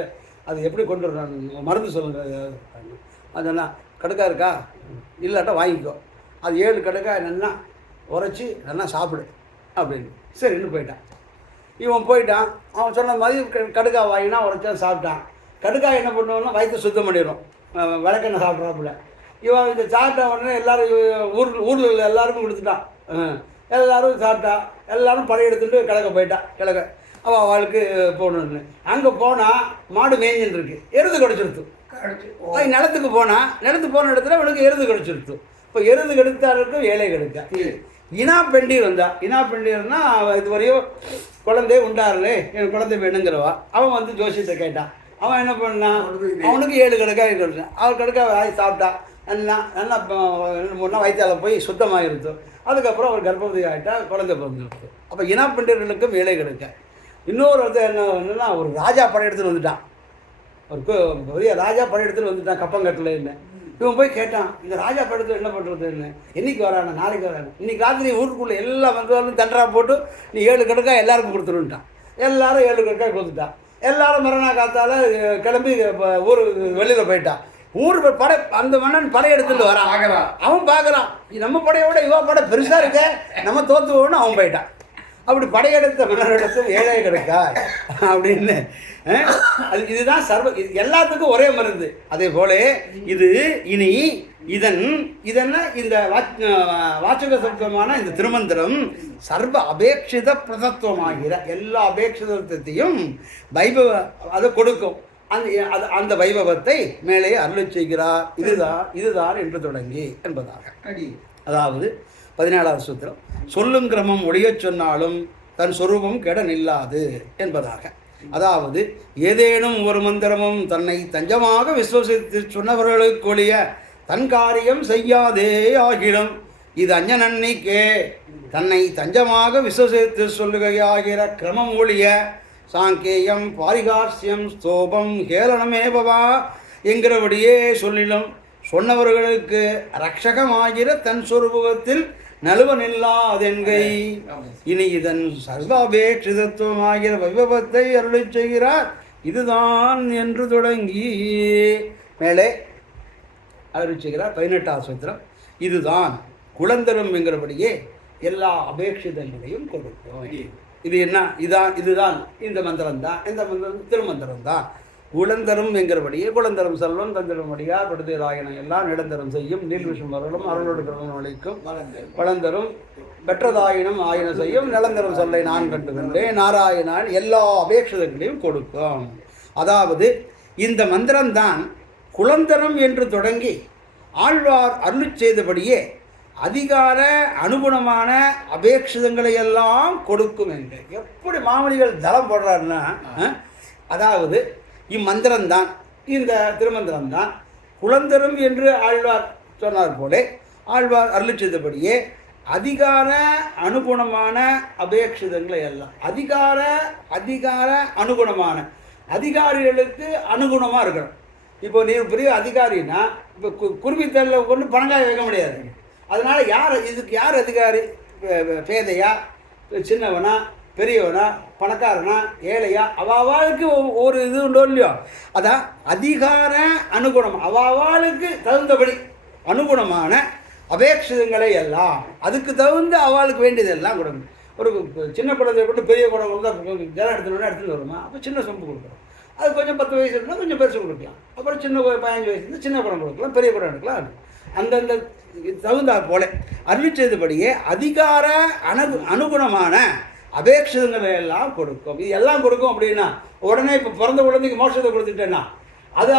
அது எப்படி கொண்டு வரணும், மருந்து சொல்லுங்கள். அதெல்லாம் கடுக்கா இருக்கா, இல்லாட்டா வாங்கிக்கோ, அது 7 கடுக்கா என்னென்னா உரைச்சி நல்லா சாப்பிடு அப்படின்னு. சரின்னு போயிட்டான். இவன் போயிட்டான். அவன் சொன்ன மாதிரி கடுக்கா வாங்கினா உரைச்சா சாப்பிட்டான். கடுக்கா என்ன பண்ணுவோம்னா வயிற்று சுத்தம் பண்ணிடும், விளக்கெண்ணெய் சாப்பிட்றாப்புல. இவன் இந்த சாப்பிட்ட உடனே எல்லோரும் ஊரில் உள்ள எல்லாருக்கும் கொடுத்துட்டான். எல்லோரும் சாப்பிட்டா, எல்லோரும் படையெடுத்துட்டு கிழக்க போயிட்டான். கிழக்க அவள் அவளுக்கு போகணுன்னு அங்கே போனால் மாடு மேய்ஞ்சின்னு இருக்கு, எருது கிடச்சிருத்து. நிலத்துக்கு போனால் நிலத்து போன இடத்துல அவனுக்கு எருது கிடச்சிருத்து. இப்போ எருது கெடுத்தாருக்கும் ஏழை கெடுக்க. இனா பெண்டீர் வந்தா. இனா பெண்டீர்னா இதுவரையும் குழந்தை உண்டாருலே, எனக்கு குழந்தை வேணுங்கிறவா. அவன் ஜோசியத்தை கேட்டான். அவன் என்ன பண்ணான், அவனுக்கு 7 கடுக்கா கொடுத்தான். அவள் கடுக்கா வாங்கி சாப்பிட்டா. நல்லா 3 நாள் வயிற்றால போய் சுத்தமாக இருக்கும். அதுக்கப்புறம் அவர் கர்ப்பவதி ஆகிட்டா, குழந்தை பிறந்துருக்கு. அப்போ இனா பெண்டீர்களுக்கும் ஏழை கெடுக்க. இன்னொரு என்னன்னா, ஒரு ராஜா படம் எடுத்துகிட்டு வந்துட்டான். ஒரு பெரிய ராஜா படம் எடுத்துகிட்டு வந்துட்டான் கப்பங்கட்டில். என்ன இவன் போய் கேட்டான், இந்த ராஜா படத்தில் என்ன பண்ணுறதுன்னு. என்னைக்கு வரானு, நாளைக்கு வரானு, இன்னைக்கு ராத்திரி ஊருக்குள்ளே எல்லாம் வந்தாலும் தண்டரா போட்டு நீ 7 கடுக்கா எல்லாருக்கும் கொடுத்துருன்ட்டான். எல்லாரும் 7 கடுக்கா கொடுத்துட்டான். எல்லாரும் மறுநாள் காத்தால கிளம்பி ஊர் வெளியில் போயிட்டான். ஊர் படை, அந்த மன்னன் படை எடுத்துட்டு வரான். அவன் பார்க்குறான், நம்ம படையோட இவா படை பெருசாக இருக்க, நம்ம தோற்றுவோன்னு அவன் போயிட்டான். அப்படி படையெடுத்த மன்னரிடத்தில் 7 கடுக்கா அப்படின்னு. அது இதுதான் எல்லாத்துக்கும் ஒரே மருந்து. அதே போல இது இனி இதென்ன இந்த வாச்சக சப்தமான இந்த திருமந்திரம் சர்வ அபேட்சித பிரதத்துவமாகிற எல்லா அபேட்சிதத்தையும் வைபவ அதை கொடுக்கும். அந்த வைபவத்தை மேலே அருளச் செய்கிறார். இதுதான் என்று தொடங்கி என்பதாக. அதாவது 14வது சூத்திரம், சொல்லும் கிரமம் ஒழியச் சொன்னாலும் தன் சொரூபம் கெட நில்லாது என்பதாக. அதாவது ஏதேனும் ஒரு மந்திரமும் தன்னை தஞ்சமாக விசுவசித்து சொன்னவர்களுக்கொழிய தன் காரியம் செய்யாதே ஆகிடும். இது அஞ்சனன்னிக்கே தன்னை தஞ்சமாக விசுவசித்து சொல்லுகையாகிற கிரமம் ஒழிய சாங்கேயம் பாரிகார்சியம் ஸ்தோபம் கேளனமேபவா என்கிறபடியே சொல்லிலும் சொன்னவர்களுக்கு ரக்ஷகமாகிற தன் சொரூபத்தில் நழுவனில்லாதென்கை. இனி இதன் சர்வாபேட்சிதத்துவமாகிற வைபவத்தை அருளிச் செய்கிறார். இதுதான் என்று தொடங்கி மேலே அருளிச் செய்கிறார். 18வது சூத்திரம், இதுதான் குழந்தரும் என்கிறபடியே எல்லா அபேட்சிதங்களையும் கொடுக்கும். இது என்ன? இதுதான் இந்த மந்திரம் தான். இந்த மந்திரம் திருமந்திரம் தான். குழந்தரும் என்கிறபடியே குழந்தரும் செல்வம் தந்திரமடியார் படுதராயனம் எல்லாம் நிடந்தரம் செய்யும் நீல்விஷம் வரலும் அருளோடு கிரமம் அளிக்கும் பழந்தரும் பெற்றதாயினும் ஆயின செய்யும் நிலந்தரம் சொல்லை நான் கண்டுகின்றேன் நாராயணன் எல்லா அபேட்சதைகளையும் கொடுக்கும். அதாவது இந்த மந்திரம்தான் குழந்தரம் என்று தொடங்கி ஆழ்வார் அருளிச் செய்தபடியே அதிகார அனுகுணமான அபேட்சிதங்களை எல்லாம் கொடுக்கும் என்று எப்படி மாமனிகள் தளம் போடுறாருன்னா, அதாவது இம்மந்திரம்தான் இந்த திருமந்திரம்தான் குழந்தரும் என்று ஆழ்வார் சொன்னார் போல ஆழ்வார் அருளி செய்தபடியே அதிகார அனுகுணமான அபேட்சிதங்களை எல்லாம் அதிகார அனுகுணமான அதிகாரிகளுக்கு அனுகுணமாக இருக்கணும். இப்போ நீ பெரிய அதிகாரின்னா இப்போ குருவித்தலில் கொண்டு பணங்காய வைக்க முடியாது. அதனால் இதுக்கு யார் அதிகாரி? பேதையா, சின்னவனா, பெரியவனா, பணக்காரனா, ஏழையா, அவாளுக்கு ஒரு இது உண்டோ இல்லையோ. அதான் அதிகார அனுகுணம், அவாளுக்கு தகுந்தபடி அனுகுணமான அபேட்சிதங்களை எல்லாம் அதுக்கு தகுந்த அவளுக்கு வேண்டியதெல்லாம் கொடுக்கணும். ஒரு சின்ன குழந்தைய கொண்டு பெரிய குடம் கொடுத்தா ஜலம் எடுத்துகிட்டு வருமா? அப்போ சின்ன சொம்பு கொடுக்குறோம். அது கொஞ்சம் 10 வயசு இருந்தால் கொஞ்சம் பெருசு கொடுக்கலாம். அப்புறம் சின்ன 15 வயசு இருந்தால் சின்ன குடம் கொடுக்கலாம், பெரிய குடம் எடுக்கலாம். அந்தந்த தகுந்தாற் போல அருளி செய்தபடியே அதிகார அனுகுணமான அபேட்சிதங்களை எல்லாம் கொடுக்கும். இது எல்லாம் கொடுக்கும் அப்படின்னா உடனே இப்போ பிறந்த குழந்தைக்கு மோட்சத்தை கொடுத்துட்டேன்னா அது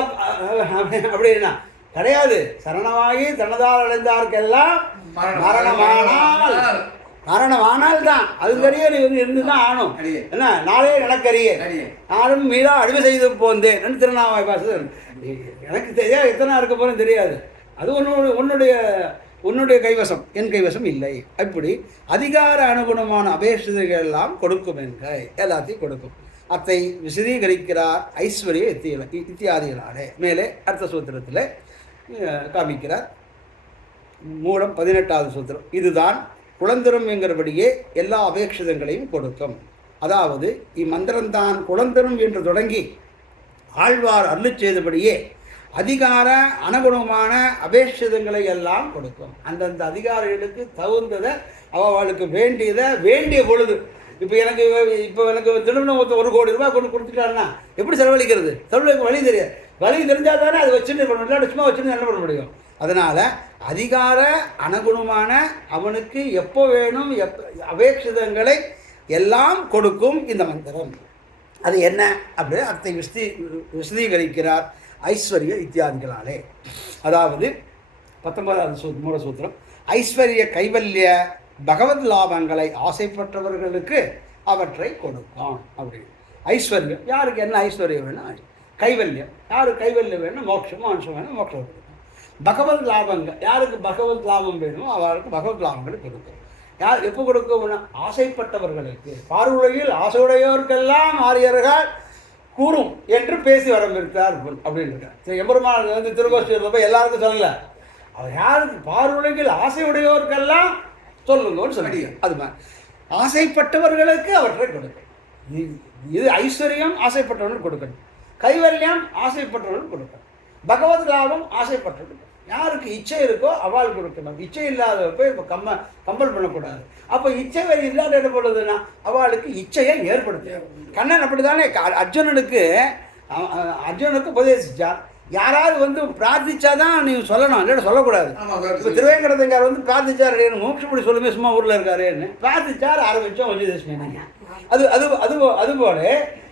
அப்படின்னா கிடையாது. சரணமாகி தனதால் அடைந்தார்க்கெல்லாம் மரணமானால் தான் அது தெரிய இருந்து தான் ஆனும். என்ன நாளே எனக்கறிய நானும் மீதா அடிமை செய்து போந்தேன் திருநாவாய் பாசம் எனக்கு தெரியாது, எத்தனை இருக்க போகிறேன்னு தெரியாது. அது உன்னுடைய கைவசம், என் கைவசம் இல்லை. அப்படி அதிகார அனுகுணமான அபேட்சிதங்கள் எல்லாம் கொடுக்கும் என்க எல்லாத்தையும் கொடுக்கும். அத்தை விசதீகரிக்கிறார் ஐஸ்வர்ய இத்தியாதிகளாலே. மேலே அர்த்த சூத்திரத்தில் காமிக்கிறார். மூலம் 18வது சூத்திரம், இதுதான் குழந்தரும் என்கிறபடியே எல்லா அபேட்சிதங்களையும் கொடுக்கும். அதாவது இம்மந்திரம்தான் குழந்தரும் என்று தொடங்கி ஆழ்வார் அருளி செய்தபடியே அதிகார அனுகுணமான அபேட்சிதங்களை எல்லாம் கொடுக்கும். அந்தந்த அதிகாரிகளுக்கு தகுந்ததை அவளுக்கு வேண்டிய பொழுது. இப்போ எனக்கு திருமணம் 1 கோடி ரூபாய் கொண்டு கொடுத்துட்டாருன்னா எப்படி செலவழிக்கிறது? செலவழிக்க வழி தெரியாது. வழி தெரிஞ்சால் தானே அது வச்சுட்டு பண்ண முடியாது, சும்மா வச்சுட்டு என்ன பண்ண முடியும்? அதனால் அதிகார அனுகுணமான அவனுக்கு எப்போ வேணும் அபேட்சிதங்களை எல்லாம் கொடுக்கும் இந்த மந்திரம். அது என்ன அப்படி அத்தை விசதீகரிக்கிறார் ஐஸ்வர்ய இத்தியாதிகளாலே. அதாவது 19வது மூல சூத்திரம், ஐஸ்வர்ய கைவல்ய பகவத் லாபங்களை ஆசைப்பட்டவர்களுக்கு அவற்றை கொடுக்கும். அப்படி ஐஸ்வர்யம் யாருக்கு என்ன ஐஸ்வர்யம் வேணும்? கைவல்யம் யாருக்கு கைவல்யம் வேணும்? மோட்சம் மானுஷம் வேணும், மோட்சம் கொடுக்கும். பகவத் லாபங்கள் யாருக்கு பகவத் லாபம் வேணுமோ அவருக்கு பகவத் லாபங்களை கொடுக்கும். யார் எப்போ கொடுக்கும்னா ஆசைப்பட்டவர்களுக்கு. பார்வுலகில் ஆசையுடையோருக்கெல்லாம் ஆரியர்கள் கூறும் என்று பேசி வரம்பிருக்கிறார் அப்படின்னு இருக்கார். சரி, எம்பெருமான் வந்து திருக்கோஷ்டியில் போய் எல்லாருக்கும் சொல்லலை, அவர் யாருக்கு பார்வையில் ஆசை உடையோருக்கெல்லாம் சொல்லுங்கன்னு சொல்லி அது மாதிரி ஆசைப்பட்டவர்களுக்கு அவற்றை கொடுக்கும். இது ஐஸ்வர்யம் ஆசைப்பட்டவர்கள் கொடுக்கணும், கைவல்யம் ஆசைப்பட்டவர்கள் கொடுக்கணும், பகவத் லாபம் ஆசைப்பட்டவர்கள். யாருக்கு இச்சை இருக்கோ அவள் கொடுக்கணும், இச்சை இல்லாத போய் இப்போ கம்பல் பண்ணக்கூடாது. அப்போ இச்சை வரி இல்லாத என்ன பண்ணுறதுன்னா அவளுக்கு இச்சையை ஏற்படுத்த. கண்ணன் அப்படி தானே அர்ஜுனனுக்கு உபதேசிச்சார். யாராவது வந்து பிரார்த்திச்சாதான் நீ சொல்லணும், இல்லைன்னா சொல்லக்கூடாது. இப்போ திருவேங்கடத்தங்கார் வந்து பிரார்த்திச்சார், மோட்சப்படி சொல்லுமே சும்மா ஊரில் இருக்காருன்னு பிரார்த்திச்சார், ஆரம்பித்தோம் விஜயதசமி. அதுபோல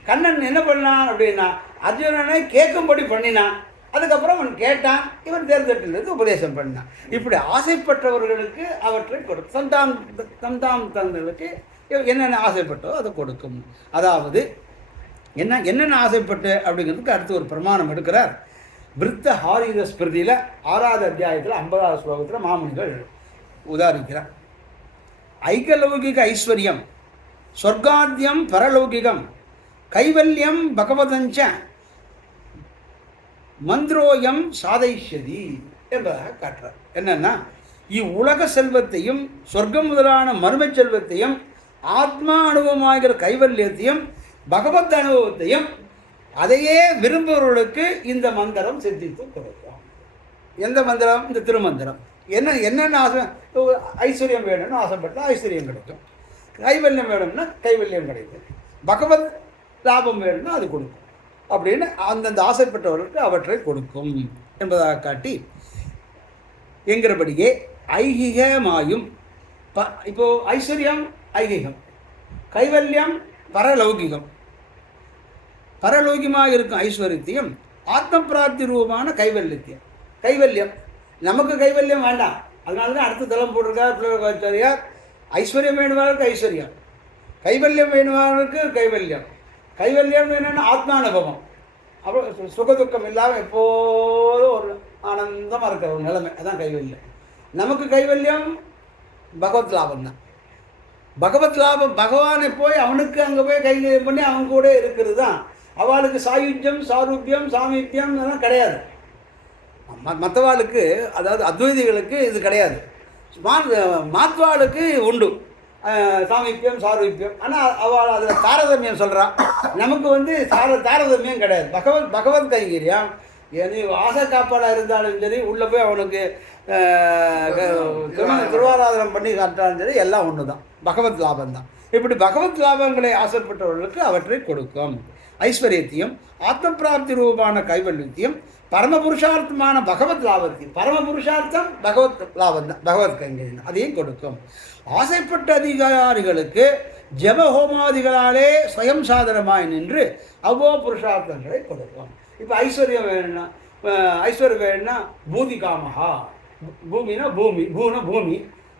கண்ணன் என்ன பண்ணான் அப்படின்னா அர்ஜுனனை கேட்கும்படி பண்ணினான். அதுக்கப்புறம் அவன் கேட்டான், இவன் தேர்ந்தெடுத்து உபதேசம் பண்ணான். இப்படி ஆசைப்பட்டவர்களுக்கு அவற்றை கொடுக்கும். தந்தாம் தங்களுக்கு என்னென்ன ஆசைப்பட்டோ அதை கொடுக்கும். அதாவது என்னென்ன ஆசைப்பட்டு அப்படிங்கிறதுக்கு அடுத்து ஒரு பிரமாணம் எடுக்கிறார். விருத்த ஹாரித ஸ்மிருதியில் 6வது அத்தியாயத்தில் 50வது ஸ்லோகத்தில் மாமுனிகள் உதாரிக்கிறார். ஐகலௌகிக ஐஸ்வர்யம், சொர்க்காத்தியம் பரலௌகிகம், கைவல்யம் பகவதஞ்ச மந்திரோயம் சாதைஷதி என்பதாக காட்டுறார். என்னன்னா இவ்வுலக செல்வத்தையும் சொர்க்கம் முதலான மர்ம செல்வத்தையும் ஆத்மா அனுபவமாகிற கைவல்யத்தையும் பகவத் அனுபவத்தையும் அதையே விரும்புபவர்களுக்கு இந்த மந்திரம் சித்தித்து கொடுக்கும். எந்த மந்திரம்? இந்த திருமந்திரம். என்னென்ன ஆசை? ஐஸ்வர்யம் வேணும்னு ஆசைப்பட்டால் ஐஸ்வர்யம் கிடைக்கும், கைவல்யம் வேணும்னா கைவல்யம் கிடைக்கும், பகவத் லாபம் வேணும்னா அது கொடுக்கும். அப்படின்னு அந்தந்த ஆசைப்பட்டவர்களுக்கு அவற்றை கொடுக்கும் என்பதாக காட்டி என்கிறபடியே ஐகிகமாயும் இப்போது ஐஸ்வர்யம் ஐகிகம், கைவல்யம் பரலௌகிகம். பரலௌகிகமாக இருக்கும் ஐஸ்வர்யத்தையும் ஆத்ம பிராப்தி ரூபமான கைவல்யம் நமக்கு கைவல்யம் வேண்டாம். அதனால தான் அடுத்த தளம் போட்டிருக்கார் பிள்ளையார். ஐஸ்வர்யம் வேணுவாருக்கு ஐஸ்வர்யம், கைவல்யம் வேணுவாருக்கு கைவல்யம் வேணும்னா ஆத்மானுபவம். அப்புறம் சுகதுக்கம் இல்லாமல் எப்போதும் ஒரு ஆனந்தமாக இருக்கிற ஒரு நிலைமை, அதான் கைவல்யம். நமக்கு கைவல்யம் பகவத் லாபம் தான். பகவத் லாபம் பகவானை போய் அவனுக்கு அங்கே போய் கைங்கரியம் பண்ணி அவன் கூட இருக்கிறது தான். அவளுக்கு சாயுஜ்யம் சாரூபியம் சாமீபியம் இதெல்லாம் கிடையாது. மற்றவாளுக்கு அதாவது அத்வைதிகளுக்கு இது கிடையாது. மாத்வாளுக்கு உண்டு சாமீபியம் சாரூபியம். ஆனால் அவள் அதில் தாரதமியம் சொல்கிறான். நமக்கு வந்து தாரதமியம் கிடையாது. பகவத் கைங்கரியம் நீ ஆசை காப்பாடாக இருந்தாலும் சரி, உள்ளே போய் அவனுக்கு திருவாராதனம் பண்ணி காட்டாலும் சரி, எல்லாம் ஒன்று தான், பகவத் லாபம் தான். இப்படி பகவத் லாபங்களை ஆசைப்பட்டவர்களுக்கு அவற்றை கொடுக்கும். ஐஸ்வர்யத்தையும் ஆத்ம பிராப்தி ரூபமான கைவல்யத்தையும் பரமபுருஷார்த்தமான பகவத் லாபத்தையும், பரமபுருஷார்த்தம் பகவத் லாபம் தான், பகவத் கைங்கரியம் அதையும் கொடுக்கும். ஆசைப்பட்ட அதிகாரிகளுக்கு ஜப ஹோமாதிகளாலே சுயம் சாதனமாய் நின்று அவ்வோ புருஷார்த்தங்களை கொடுக்கும். இப்போ ஐஸ்வர்யம் வேணும்னா பூதி காமஹா, பூமினா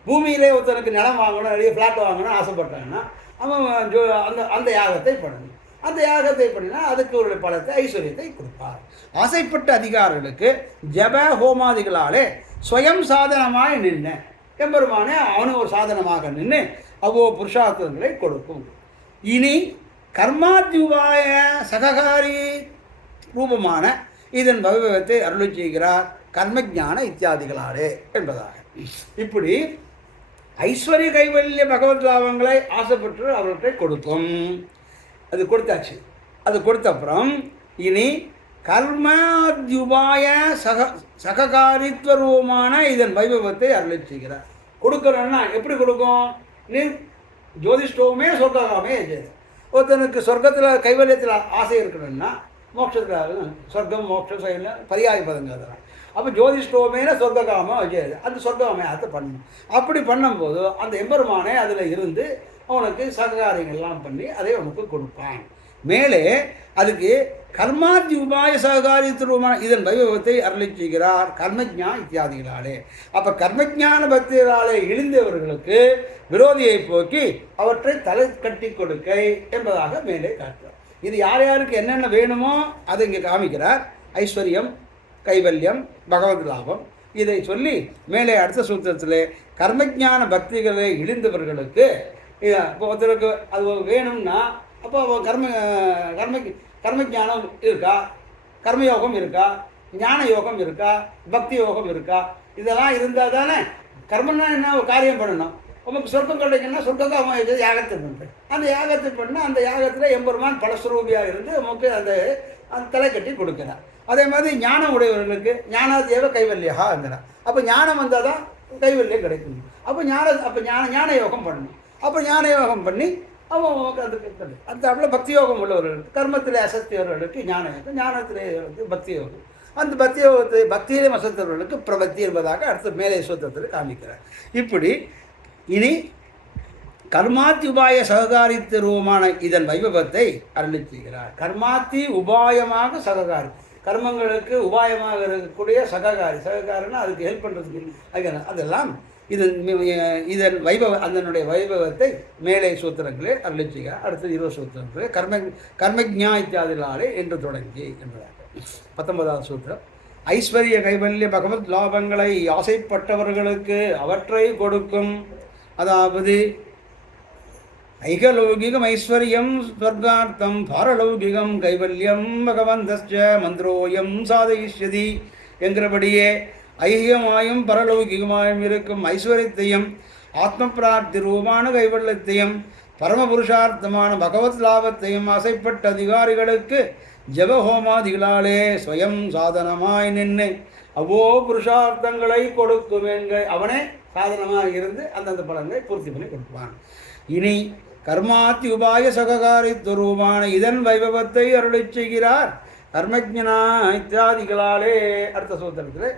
பூமியிலே ஒருத்தனுக்கு நிலம் வாங்கணும், நிறைய ஃப்ளாட் வாங்கணும் ஆசைப்பட்டாங்கன்னா அவன் அந்த யாகத்தை பண்ணணும். அந்த யாகத்தை பண்ணினா அதுக்கு ஒரு பலத்தை ஐஸ்வர்யத்தை கொடுப்பார். ஆசைப்பட்ட அதிகாரிகளுக்கு ஜப ஹோமாதிகளாலே சுயம் சாதனமாய் நின்ன எம்பெருமானே அவனு ஒரு சாதனமாக நின்று அவ்வளோ புருஷார்த்தங்களை கொடுக்கும். இனி கர்மாத்யுபாய சககாரி ரூபமான இதன் வைபவத்தை அருளி செய்கிறார் கர்மஜான இத்தியாதிகளாலே என்பதாக. இப்படி ஐஸ்வர்ய கைவல்ய பகவத் லாபங்களை ஆசைப்பட்டு அவர்களை கொடுக்கும். அது கொடுத்தாச்சு. அது கொடுத்த அப்புறம் இனி கர்மாத்யுபாய சககாரித்வ ரூபமான இதன் வைபவத்தை அருளி செய்கிறார். கொடுக்கணும்னா எப்படி கொடுக்கும்? நீ ஜோதிஷ்டோமே சொர்க்ககாமே செய்யுது. ஒருத்தனுக்கு சொர்க்கத்தில் கைவல்யத்தில் ஆசை இருக்கணும்னா மோட்சத்துக்காக சொர்க்கம் மோட்சம் செய்யல பரியாய பதங்க அதெல்லாம். அப்போ ஜோதிஷ்டோமேன சொர்க்ககாமம் செய்யுது. அந்த சொர்க்ககாமத்தை பண்ணணும். அப்படி பண்ணும்போது அந்த எம்பெருமானே அதில் இருந்து அவனுக்கு சககாரியங்கள்லாம் பண்ணி அதை அவனுக்கு கொடுப்பான். மேலே அதுக்கு கர்மாதி உபாய சககாரித்துவமான இதன் வைபவத்தை அருளி செய்கிறார் கர்மஜா இத்தியாதிகளாலே. அப்போ கர்மஜான பக்திகளாலே இழிந்தவர்களுக்கு விரோதியை போக்கி அவற்றை தலை கட்டி கொடுக்கை என்பதாக மேலே காட்டுறார். இது யார் யாருக்கு என்னென்ன வேணுமோ அதை இங்கே காமிக்கிறார். ஐஸ்வர்யம் கைவல்யம் பகவத் லாபம் இதை சொல்லி மேலே அடுத்த சூத்திரத்தில் கர்மஜான பக்திகளை இழிந்தவர்களுக்கு இப்போ ஒருத்தருக்கு அது வேணும்னா அப்போ கர்ம ஞானம் இருக்கா, கர்மயோகம் இருக்கா, ஞான யோகம் இருக்கா, பக்தி யோகம் இருக்கா? இதெல்லாம் இருந்தால் தானே. கர்மன்னா என்ன, ஒரு காரியம் பண்ணணும். உமக்கு சொர்க்கம் கிடைக்குன்னா சொர்க்கத்தை அவன் யாகத்தை பண்ணுறேன். அந்த யாகத்தை பண்ணால் அந்த யாகத்தில் எம்பெருமான் பலஸ்வரூபியாக இருந்து நமக்கு அந்த தலை கட்டி கொடுக்குறான். அதே மாதிரி ஞானம் உடையவர்களுக்கு ஞானாதேவ கைவல்யாங்கிறான். அப்போ ஞானம் வந்தால் தான் கைவல்யம் கிடைக்கும். அப்போ ஞான யோகம் பண்ணணும். அப்போ ஞான யோகம் பண்ணி அவன் அதுக்கு அந்த அப்போ பக்தி யோகம் உள்ளவர்களுக்கு, கர்மத்திலே அசத்தியவர்களுக்கு ஞான யோகம், ஞானத்திலே வந்து பக்தி யோகம். அந்த பக்தி யோகத்தை பக்தியிலே அசத்தவர்களுக்கு பிரபத்தி என்பதாக அடுத்த மேலே சூத்திரத்தில் காமிக்கிறார். இப்படி இனி கர்மாத்தி உபாய சககாரித்து ரூபமான இதன் வைபவத்தை அருளி செய்கிறார். கர்மாத்தி உபாயமாக சககாரி, கர்மங்களுக்கு உபாயமாக இருக்கக்கூடிய சககாரின்னா அதுக்கு ஹெல்ப் பண்ணுறதுக்கு அதெல்லாம் இதன் அதனுடைய வைபவத்தை மேலே சூத்திரங்களே அருளி செய்கிறார். அடுத்தது 20 சூத்திரங்களே கர்மஜ்ஞா இத்தியாதிகளாலே என்று தொடங்கி என்பதாக 19வது சூத்திரம். ஐஸ்வர்ய கைவல்ய பகவத் லாபங்களை ஆசைப்பட்டவர்களுக்கு அவற்றை கொடுக்கும். அதாவது ஐகலௌகிகம் ஐஸ்வர்யம் ஸ்வர்கார்த்தம் பாரலௌகிகம் கைவல்யம் பகவந்தஸ்ச மந்திரோயம் சாதயிஷ்யதி என்கிறபடியே ஐகிகமாயும் பரலௌகிகமாயும் இருக்கும் ஐஸ்வர்யத்தையும் ஆத்ம பிராப்தி ரூபமான கைவல்யத்தையும் பரமபுருஷார்த்தமான பகவத் லாபத்தையும் ஆசைப்பட்ட அதிகாரிகளுக்கு ஜபஹோமாதிகளாலே ஸ்வயம் சாதனமாய் நின்று அவ்வோ புருஷார்த்தங்களை கொடுக்குவேங்க. அவனே சாதனமாக இருந்து அந்தந்த பலன்களை பூர்த்தி பண்ணி கொடுப்பான். இனி கர்மாத்தி உபாய சககாரித்துவரூபான இதன் வைபவத்தை அருளை செய்கிறார். கர்மஜ்ஞனா இத்தியாதிகளாலே அடுத்த சூத்திரத்தில்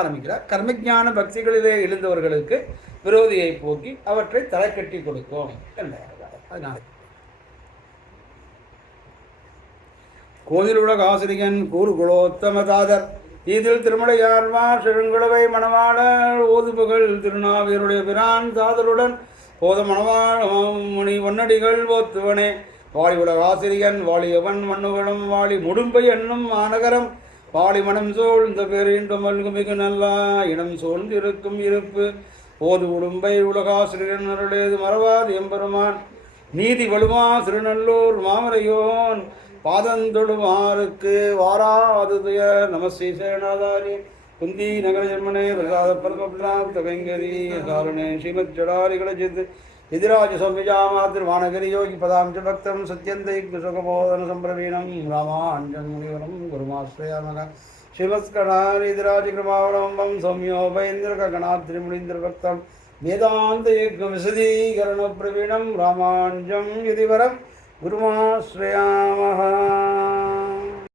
ஆரம்பிக்கிறார். கர்மஜான பக்திகளிலே எழுந்தவர்களுக்கு விரோதியை போக்கி அவற்றை தலை கட்டி கொடுக்கும் அதனால கோதிலுலக ஆசிரியன் கூறுகுலோத்தமதாதர் இதில் திருமலையாழ்வார் செழுங்குளவை மணவாளர் ஓதுபுகள் திருநாவியருடைய பிரான் தாதருடன் போத மணவாளமணி ஒன்னடிகள் போத்துவனே வாழி உலக ஆசிரியன் வாழியவன் மண்ணுகளும் வாழி முடும்பை என்னும் மாநகரம் வாழி மனம் சூழ்ந்த பேரின்பம் மிகு நல்லா இனம் சூழ்ந்து இருக்கும் இருப்பு போது உடும்பை உலகாசிரியன் அருளேது மறவாது எம்பெருமான் நீதி வலுமா திருநல்லூர் மாமரையோன் பாதந்தொழுமாருக்கு வாராது துயர் நமஸ்ரீ சேனாதாரி குந்தி நகர ஜன்மனே பிரசாத பரமபிராம் தகங்கரி காரணே ஸ்ரீமத் ஜடாரிகளஜித் எதிராஜ சௌமிஜாமாத்திரு வானகரி யோகி பதாம் ச பக்தம் சத்யந்தை சுகபோதன சம்பிரவீணம் ராமாஞ்சன் முனிவரம் குருமாஸ்ரயாமக ஸ்ரீமத்கணாரி எதிராஜ கிருமாவளம்பம் சௌமியோபேந்திர கணாத் திரிமுனீந்திர பக்தம் வேதாந்த விசதீகரண பிரவீணம் ராமாஞ்சம் யதிவரம் குருமாஸ்ரயாமஹ.